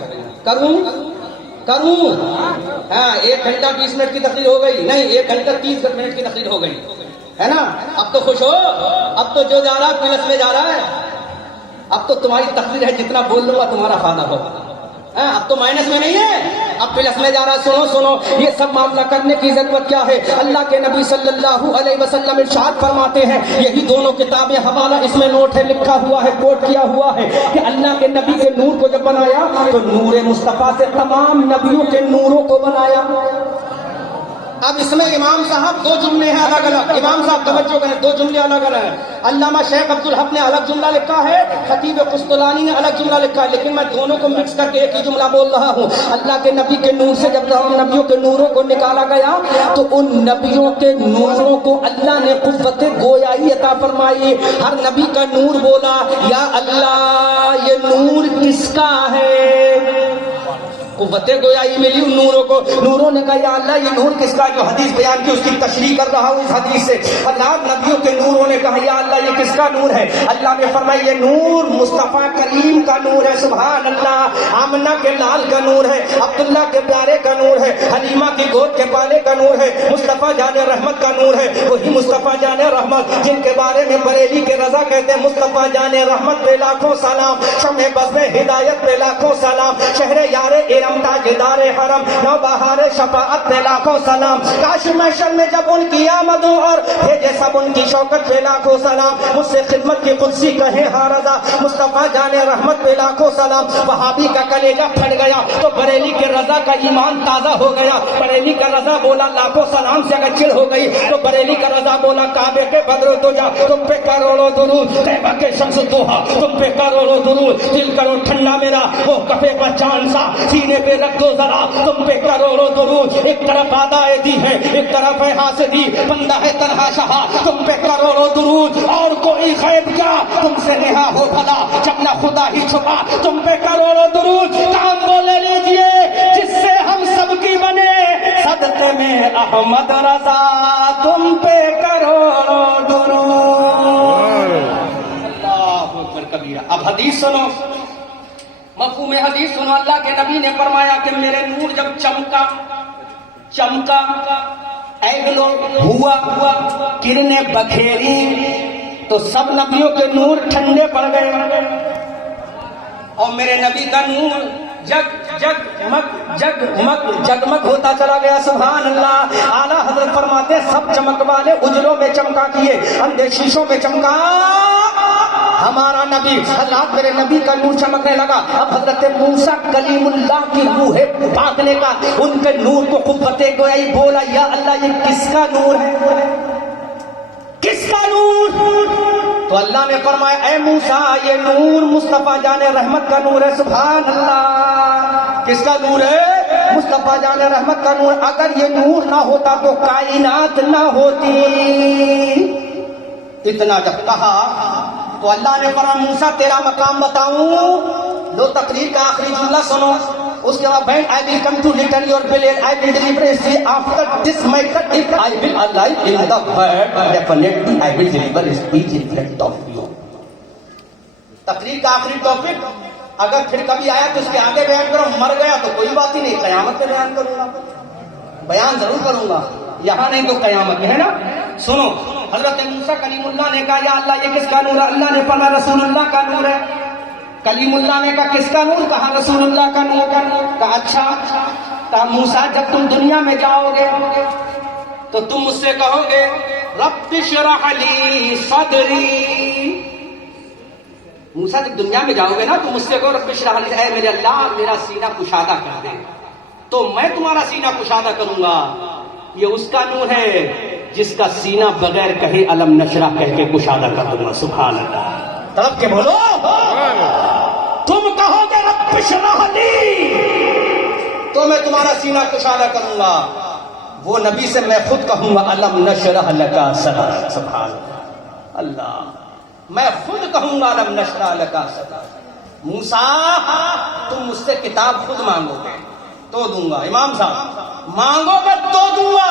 کروں ہاں 1 گھنٹہ 20 منٹ کی تقریر ہو گئی, نہیں 1 گھنٹہ 30 منٹ کی تقریر ہو گئی ہے نا. اب تو خوش ہو, اب تو جو جا رہا ہے پلس میں جا رہا ہے, اب تو تمہاری تقریر ہے جتنا بول لوں گا تمہارا فائدہ ہوگا, اب تو مائنس میں نہیں ہے, اب پلس میں جا رہا ہے. سنو یہ سب معاملہ کرنے کی ضرورت کیا ہے؟ اللہ کے نبی صلی اللہ علیہ وسلم ارشاد فرماتے ہیں, یہی دونوں کتابیں حوالہ اس میں نوٹ ہے, لکھا ہوا ہے, کوٹ کیا ہوا ہے کہ اللہ کے نبی کے نور کو جب بنایا تو نور مصطفیٰ سے تمام نبیوں کے نوروں کو بنایا. اب اس میں امام صاحب 2 جملے ہیں الگ الگ, امام صاحب توجہ کریں, 2 جملے الگ الگ ہیں. علامہ شیخ عبدالحق نے الگ جملہ لکھا ہے, خطیب قسطلانی نے الگ جملہ لکھا ہے, لیکن میں دونوں کو مکس کر کے ایک ہی جملہ بول رہا ہوں. اللہ کے نبی کے نور سے جب نبیوں کے نوروں کو نکالا گیا تو ان نبیوں کے نوروں کو اللہ نے قوت گویائی عطا فرمائی. ہر نبی کا نور بولا یا اللہ یہ نور کس کا ہے, قوت گویائی ملی ان نوروں کو. نوروں نے کہا یا اللہ یہ نور کس کا, جو حدیث بیان کی اس کی تشریح کر رہا ہوں اس حدیث سے. اللہ نبیوں کے نوروں نے کہا یا اللہ یہ کس کا نور ہے, اللہ نے فرمایا یہ نور مصطفیٰ کریم کا نور ہے, سبحان اللہ. آمنہ کے لال کا نور ہے, عبداللہ کے پیارے کا نور ہے, حلیمہ کی گود کے پالے کا نور ہے, مصطفیٰ جان رحمت کا نور ہے. وہی مصطفیٰ جان رحمت جن کے بارے میں بریلی کے رضا کہتے ہیں مصطفیٰ جان رحمت پہ لاکھوں سلام, شمع بزم ہدایت پہ لاکھوں سلام, شہر یار تاجدار حرم نو بہار شفاعت پہ لاکھوں سلام. کاش محشر میں جب ان کی آمد ہو اور بھیجے سب ان کی شوکت پہ لاکھوں سلام. مجھ سے خدمت کی قدسی کہیں ہاں رضا, مصطفیٰ جان رحمت پہ لاکھوں سلام. وہابی کا کلیجہ پھٹ گیا تو بریلی کے رضا کا ایمان تازہ ہو گیا. بریلی کا رضا بولا لاکھوں سلام سے اگر چل ہو گئی تو بریلی کا رضا بولا کعبے کے بدر تو جا تم پہ کروڑوں درود, طیبہ کے شمس دوحا تم پہ کروڑوں درود. دل کرو ٹھنڈا میرا وہ کفے پر چاند سا, سینے پہ رکھ دو ذرا تم پہ کروڑوں درود. ایک طرف آدائے دی ہے ایک طرف ہے حاسدی, بندہ ہے تنہا شہا تم پہ کروڑوں درود. اور کوئی غیب کیا تم سے نہا ہو بھلا جب نہ خدا ہی چھپا تم پہ کروڑوں درود. کام وہ لے لیجئے جس سے ہم سب کی بنے, صدقے میں احمد رضا تم پہ کروڑوں درود. اللہ اکبر کبیرہ. اب حدیث سنو, مفہوم حدیث سنو. اللہ کے نبی نے فرمایا کہ میرے نور جب چمکا ایگلو ہوا کرنیں بکھیری تو سب نبیوں کے نور ٹھنڈے پڑ گئے, اور میرے نبی کا نور جگمگ ہوتا چلا گیا. سبحان اللہ. اعلیٰ حضرت فرماتے سب چمک والے اجروں میں چمکا کیے, اندھے شیشوں میں چمکا ہمارا نبی. حضرات میرے نبی کا نور چمکنے لگا. اب حضرت موسیٰ کلیم اللہ کی روح پاک نے کہا ان کے نور کو قوت گویائی بولا یا اللہ یہ کس کا نور ہے, کس کا نور؟ تو اللہ نے فرمایا اے موسیٰ یہ نور مصطفیٰ جان رحمت کا نور ہے. سبحان اللہ. کس کا نور ہے؟ مصطفیٰ جان رحمت کا نور. اگر یہ نور نہ ہوتا تو کائنات نہ ہوتی. اتنا جب کہا تو اللہ نے فرمایا موسیٰ تیرا مقام بتاؤں. لو تقریر کا آخری جملہ سنو, اس کے بعد I will come to return your bill and I will deliver it after this matter. If I will alive in the world, definitely I will deliver a speech in front of you. تقریر کا آخری topic اگر پھر کبھی آیا تو اس کے آگے بیان کرو, مر گیا تو کوئی بات ہی نہیں, قیامت میں بیان کروں گا, بیان ضرور کروں گا, یہاں نہیں تو قیامت میں, ہے نا. سنو حضرت موسیٰ کلیم اللہ نے کہا یا اللہ یہ کس کا نور ہے؟ اللہ نے فرمایا رسول اللہ کا نور ہے. کلیم اللہ نے کہا کس کا نور؟ کہا رسول اللہ کا نور. کہا اچھا. کہا موسیٰ جب تم دنیا میں جاؤ گے تو تم مجھ سے کہو گے رب اشرح لی صدری. موسیٰ جب دنیا میں جاؤ گے نا تو مجھ سے کہو رب اشرح لی, اے میرے اللہ میرا سینہ کشادہ کر دے. تو میں تمہارا سینہ کشادہ کروں گا. یہ اس کا نور ہے جس کا سینہ بغیر کہے علم نشرح کہہ کے کشادہ کر دوں گا. سبحان اللہ. طرف کے بولو, تم کہو گے رب اشرح لی تو میں تمہارا سینہ کشادہ کروں گا. وہ نبی سے میں خود کہوں گا علم نشرح لک صدرک. سبحان اللہ. میں خود کہوں گا لم نشرح لک صدرک. موسیٰ تم مجھ سے کتاب خود مانگو گے تو دوں گا. امام صاحب مانگو گے تو دوں گا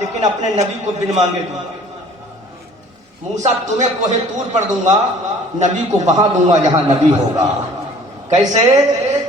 لیکن اپنے نبی کو بن مانگے دوں گا. موسیٰ تمہیں کوہ طور پر دوں گا, نبی کو وہاں دوں گا جہاں نبی ہوگا. کیسے؟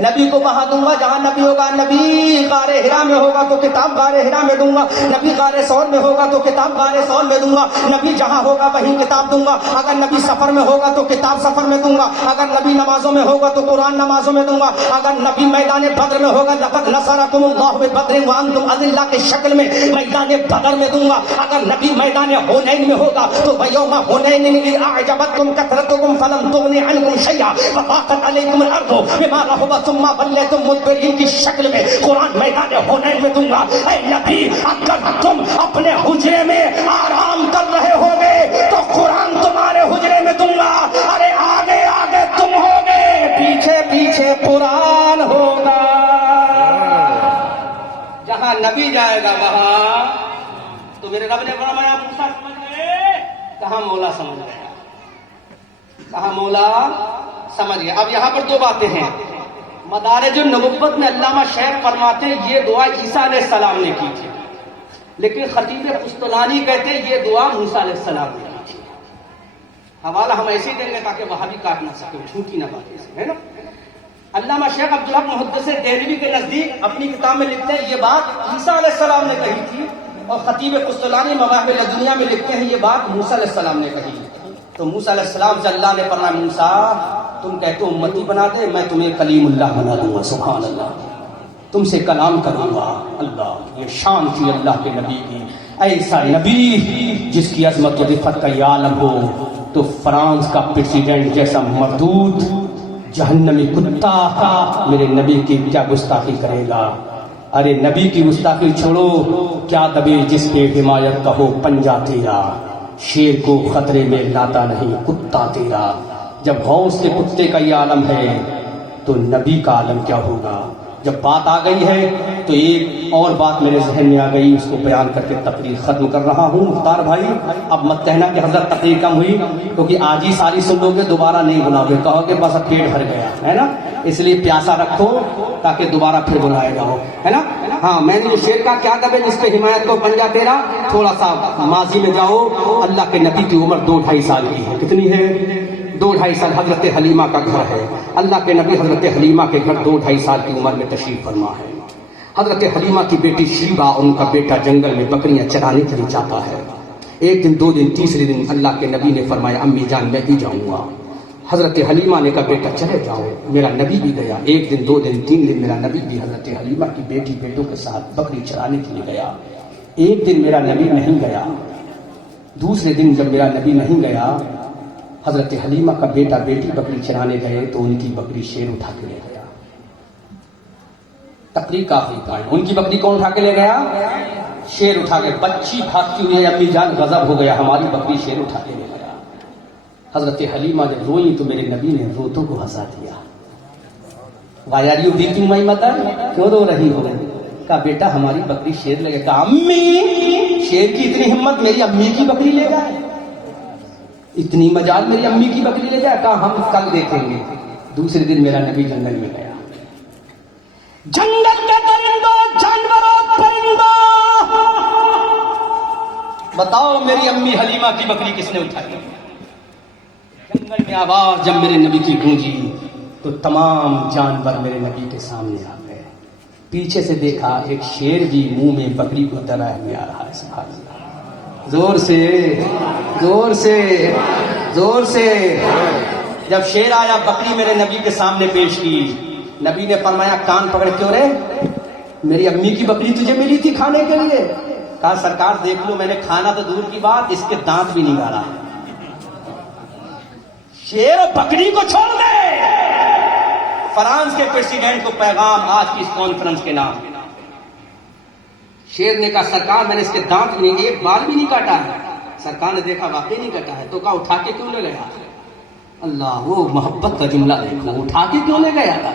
نبی کو وہاں دوں گا جہاں نبی ہوگا. نبی غار حرا میں ہوگا تو کتاب غار حرا میں دوں گا. نبی غار ثور میں ہوگا تو کتاب غار ثور میں دوں گا. نبی جہاں ہوگا وہیں کتاب دوں گا. اگر نبی سفر میں ہوگا تو کتاب سفر میں دوں گا. اگر نبی نمازوں میں ہوگا تو قرآن نمازوں میں دوں گا. اگر نبی میدان بدر میں ہوگا لقد نصرکم اللہ ببدر وانتم اذلہ کی شکل میں میدان بدر میں دوں گا. اگر نبی میدان حنین میں ہوگا تو ویوم حنین اذ اعجبتکم کثرتکم فلم تغن عنکم شیئا وضاقت علیکم الارض بما رحبت ثم وليتم مدبرین کی شکل میں قرآن میدان حنین میں دوں گا. اے نبی اگر تم اپنے حجرے میں آرام کر رہے ہوگے تو قرآن تمہارے حجرے میں دوں گا. ارے آگے آگے تم ہوگے, پیچھے پیچھے قرآن ہوگا. جہاں نبی جائے گا وہاں تو میرے رب نے فرمایا موسیٰ سمجھ گئے, کہاں مولا سمجھ گیا, کہاں مولا سمجھ گیا. اب یہاں پر دو باتیں ہیں. مدارج النبوت میں علامہ شیخ فرماتے ہیں یہ دعا عیسیٰ علیہ السلام نے کی تھی, لیکن خطیب قسطلانی کہتے ہیں یہ دعا موسیٰ علیہ السلام نے کی تھی. حوالہ ہم ایسے ہی دیں گے تاکہ وہاں بھی کاٹ نہ سکے, جھوٹی نہ باتیں, ہے نا. علامہ شیخ عبدالحق محدث دہلوی کے نزدیک اپنی کتاب میں لکھتے ہیں یہ بات عیسیٰ علیہ السلام نے کہی تھی, اور خطیب قسطلانی مواہب الدنیا میں لکھتے ہیں یہ بات موسیٰ علیہ السلام نے کہی. تو موسیٰ علیہ السلام سے اللہ نے فرمایا موسیٰ تم کہتے ہو امتی بنا دے, میں تمہیں کلیم اللہ بنا دوں گا. سبحان اللہ, تم سے کلام کروں گا. اللہ, یہ شان تھی اللہ کے نبی کی. ایسا نبی جس کی عظمت و رفعت کا یہ عالم ہو تو فرانس کا پریزیڈنٹ جیسا مردود جہنمی کتا میرے نبی کی کیا گستاخی کرے گا. ارے نبی کی گستاخی چھوڑو, کیا دبے جس کے حمایت کا ہو پنجہ تیرا, شیر کو خطرے میں لاتا نہیں کتا تیرا. جب غوث کے کتے کا یہ عالم ہے تو نبی کا عالم کیا ہوگا. جب بات آ گئی ہے تو ایک اور بات میرے ذہن میں آ گئی, اس کو بیان کر کے تقریر ختم کر رہا ہوں. مختار بھائی اب مت کہنا کہ حضرت تقریر کم ہوئی, کیونکہ آج ہی ساری سن لو گے, دوبارہ نہیں بلاؤ گے, کہو کہ بس اب پیٹ بھر گیا ہے نا. اس لیے پیاسا رکھو تاکہ دوبارہ پھر بلائے گا, ہے نا. ہاں میں نے شیر کا کیا دبے جس پہ حمایت کو پنجہ تیرا. تھوڑا سا ماضی میں جاؤ, اللہ کے نبی کی عمر 2-2.5 سال کی ہے. کتنی ہے؟ 2-2.5 سال. حضرت حلیمہ کا گھر ہے. اللہ کے نبی حضرت حلیمہ کے گھر 2-2.5 سال کی عمر میں تشریف فرما ہے. حضرت حلیمہ کی بیٹی شیبہ اور ان کا بیٹا جنگل میں بکریاں چرانے کے لیے جاتا ہے. ایک دن, 2 دن, تیسرے دن اللہ کے نبی نے فرمایا امی جان میں بھی جاؤں گا. حضرت حلیمہ نے کہا بیٹا چلے جاؤ. میرا نبی بھی گیا. 1 دن, 2 دن, 3 دن میرا نبی بھی حضرت حلیمہ کی بیٹی بیٹوں کے ساتھ بکری چرانے کے لیے گیا. ایک دن میرا نبی نہیں گیا. دوسرے دن جب میرا نبی نہیں گیا, حضرت حلیمہ کا بیٹا بیٹی بکری چرانے گئے تو ان کی بکری شیر اٹھا کے لے گیا. تقریر کافی پائے, ان کی بکری کون اٹھا کے لے گیا؟ شیر اٹھا کے. بچی بھاگتی ہوئی امی جان غضب ہو گیا, ہماری بکری شیر اٹھا کے لے گیا. حضرت حلیمہ جب روئی تو میرے نبی نے روتوں کو ہنسا دیا. Why are you weeping my mother? کیوں رو رہی ہو؟ کہا بیٹا ہماری بکری شیر لے گا. کہا امی, شیر کی اتنی ہمت میری امی کی بکری لے گا, اتنی مجال میری امی کی بکری لے جائے. کہا ہم کل دیکھیں گے. دوسرے دن میرا نبی جنگل میں گیا. جنگل کے درندوں, جانوروں, پرندوں, بتاؤ میری امی حلیمہ کی بکری کس نے اٹھائی؟ جنگل میں آواز جب میرے نبی کی گونجی تو تمام جانور میرے نبی کے سامنے آ گئے. پیچھے سے دیکھا ایک شیر بھی منہ میں بکری کو دبائے ہوئے آ رہا ہے. سبحان اللہ, زور سے, زور سے, زور سے. جب شیر آیا بکری میرے نبی کے سامنے پیش کی. نبی نے فرمایا کان پکڑ کیوں رے, میری امی کی بکری تجھے ملی تھی کھانے کے لیے. کہا سرکار دیکھ لو, میں نے کھانا تو دور کی بات, اس کے دانت بھی نہیں گاڑا. شیر اور بکری کو چھوڑ دے. فرانس کے پریزیڈنٹ کو پیغام آج کی اس کانفرنس کے نام. شیر نے کہا سرکار میں نے اس کے دانت نہیں, ایک بال بھی نہیں کاٹا ہے. سرکار نے دیکھا واقعی نہیں کاٹا ہے, تو کہا اٹھا کے کیوں لے گیا؟ اللہ, وہ محبت کا جملہ دیکھو, اٹھا کے کیوں لے گیا تھا؟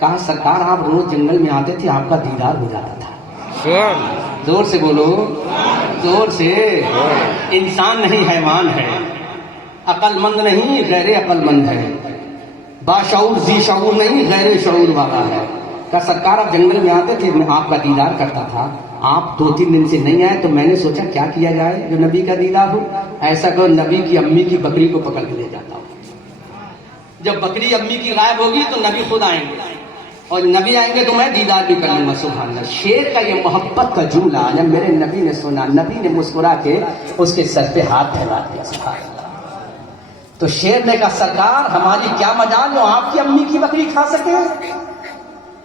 کہا سرکار آپ روز جنگل میں آتے تھے, آپ کا دیدار ہو جاتا تھا. زور سے بولو, زور سے. انسان نہیں حیوان ہے. عقل مند نہیں غیر عقل مند ہے، باشعور ذی شعور نہیں غیر شعور والا ہے۔ کہ سرکار آپ جنگل میں آتے تھے، میں آپ کا دیدار کرتا تھا، آپ 2-3 دن سے نہیں آئے تو میں نے سوچا کیا کیا جائے جو نبی کا دیدار ہو۔ ایسا کہ نبی کی امی کی بکری کو پکڑ کے لے جاتا ہوں، جب بکری امی کی غائب ہوگی تو نبی خود آئیں گے، اور نبی آئیں گے تو میں دیدار بھی کر لوں گا۔ سبحان اللہ، شیر کا یہ محبت کا جملہ جب میرے نبی نے سنا، نبی نے مسکرا کے اس کے سر پہ ہاتھ پھیلا دیا۔ سبحان اللہ۔ تو شیر نے کہا سرکار ہماری کیا مجال جو آپ کی امی کی بکری کھا سکے؟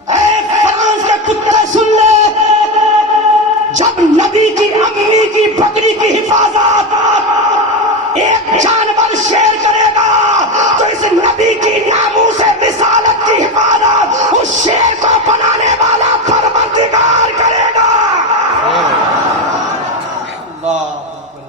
اے فرانس کے کتے سن لے، جب نبی کی امی کی بکری کی حفاظت ایک جانور شیر کرے گا تو اس نبی کی ناموس رسالت کی حفاظت اس شیر کو بنانے والا پروردگار کرے گا۔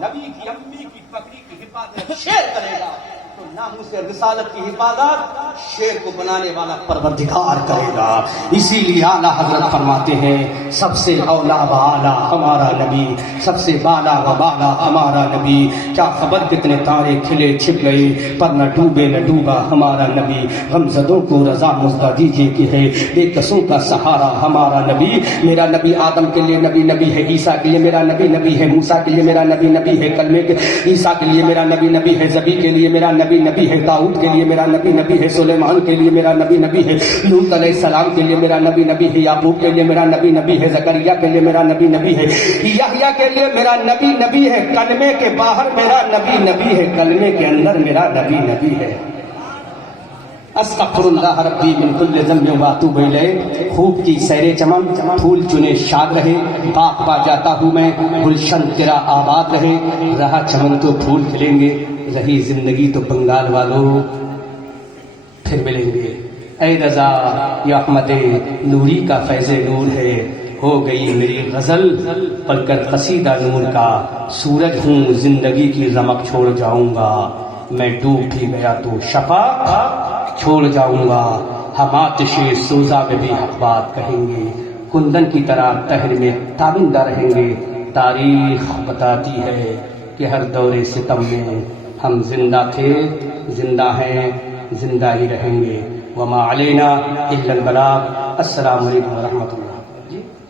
نبی کی امی کی بکری کی حفاظت شیر کرے گا تو ناموس رسالت کی حفاظت شیر کو بنانے والا پروردگار کرے گا۔ اسی لیے اعلیٰ حضرت فرماتے ہیں سب سے اولا و اعلیٰ ہمارا نبی، سب سے بالا و بالا ہمارا نبی۔ کیا خبر کتنے تارے کھلے چھپ گئے پر نہ ڈوبے نہ ڈوبا ہمارا نبی۔ غمزدوں کو رضا مزدہ دیجیے کہ ہے بے کسوں کا سہارا ہمارا نبی۔ میرا نبی آدم کے لیے نبی نبی ہے، عیسیٰ کے لیے میرا نبی نبی ہے، موسیٰ کے لیے میرا نبی نبی ہے، کلمے کے عیسیٰ کے لیے میرا نبی نبی ہے، زبی کے لیے میرا نبی نبی ہے، داؤد کے لیے میرا نبی نبی ہے، سلیمان کے لیے میرا نبی نبی ہے، لوط علیہ السلام کے لیے میرا نبی نبی ہے، یعقوب کے لیے میرا نبی نبی ہے، زکریا کے لیے میرا نبی نبی ہے، یحییٰ کے لیے میرا نبی نبی ہے۔ کلمے کے باہر میرا نبی نبی ہے، کلمے کے اندر میرا نبی نبی ہے۔ استغفر اللہ ربی من کل ذنب واتوب الیہ۔ خوب کی سیر چمن، پھول چنے شاد رہے، باغ پا جاتا ہوں میں، گلشن تیرا آباد رہے، رہا چمن تو پھول کھلیں گے، رہی زندگی تو بنگال والوں پھر ملیں گے۔ اے رضا یہ احمد نوری کا فیض نور ہے، ہو گئی میری غزل پڑھ کر قصیدہ نور کا، سورج ہوں زندگی کی رمق چھوڑ جاؤں گا، میں ڈوب بھی گیا تو شفاق چھوڑ جاؤں گا، ہم آتش سوزا میں بھی حق بات کہیں گے، کندن کی طرح تہر میں تابندہ رہیں گے۔ تاریخ بتاتی ہے کہ ہر دور ستم میں ہم زندہ تھے، زندہ ہیں، زندہ ہی رہیں گے۔ وما علینا الا البلاغ۔ السلام علیکم ورحمۃ اللہ۔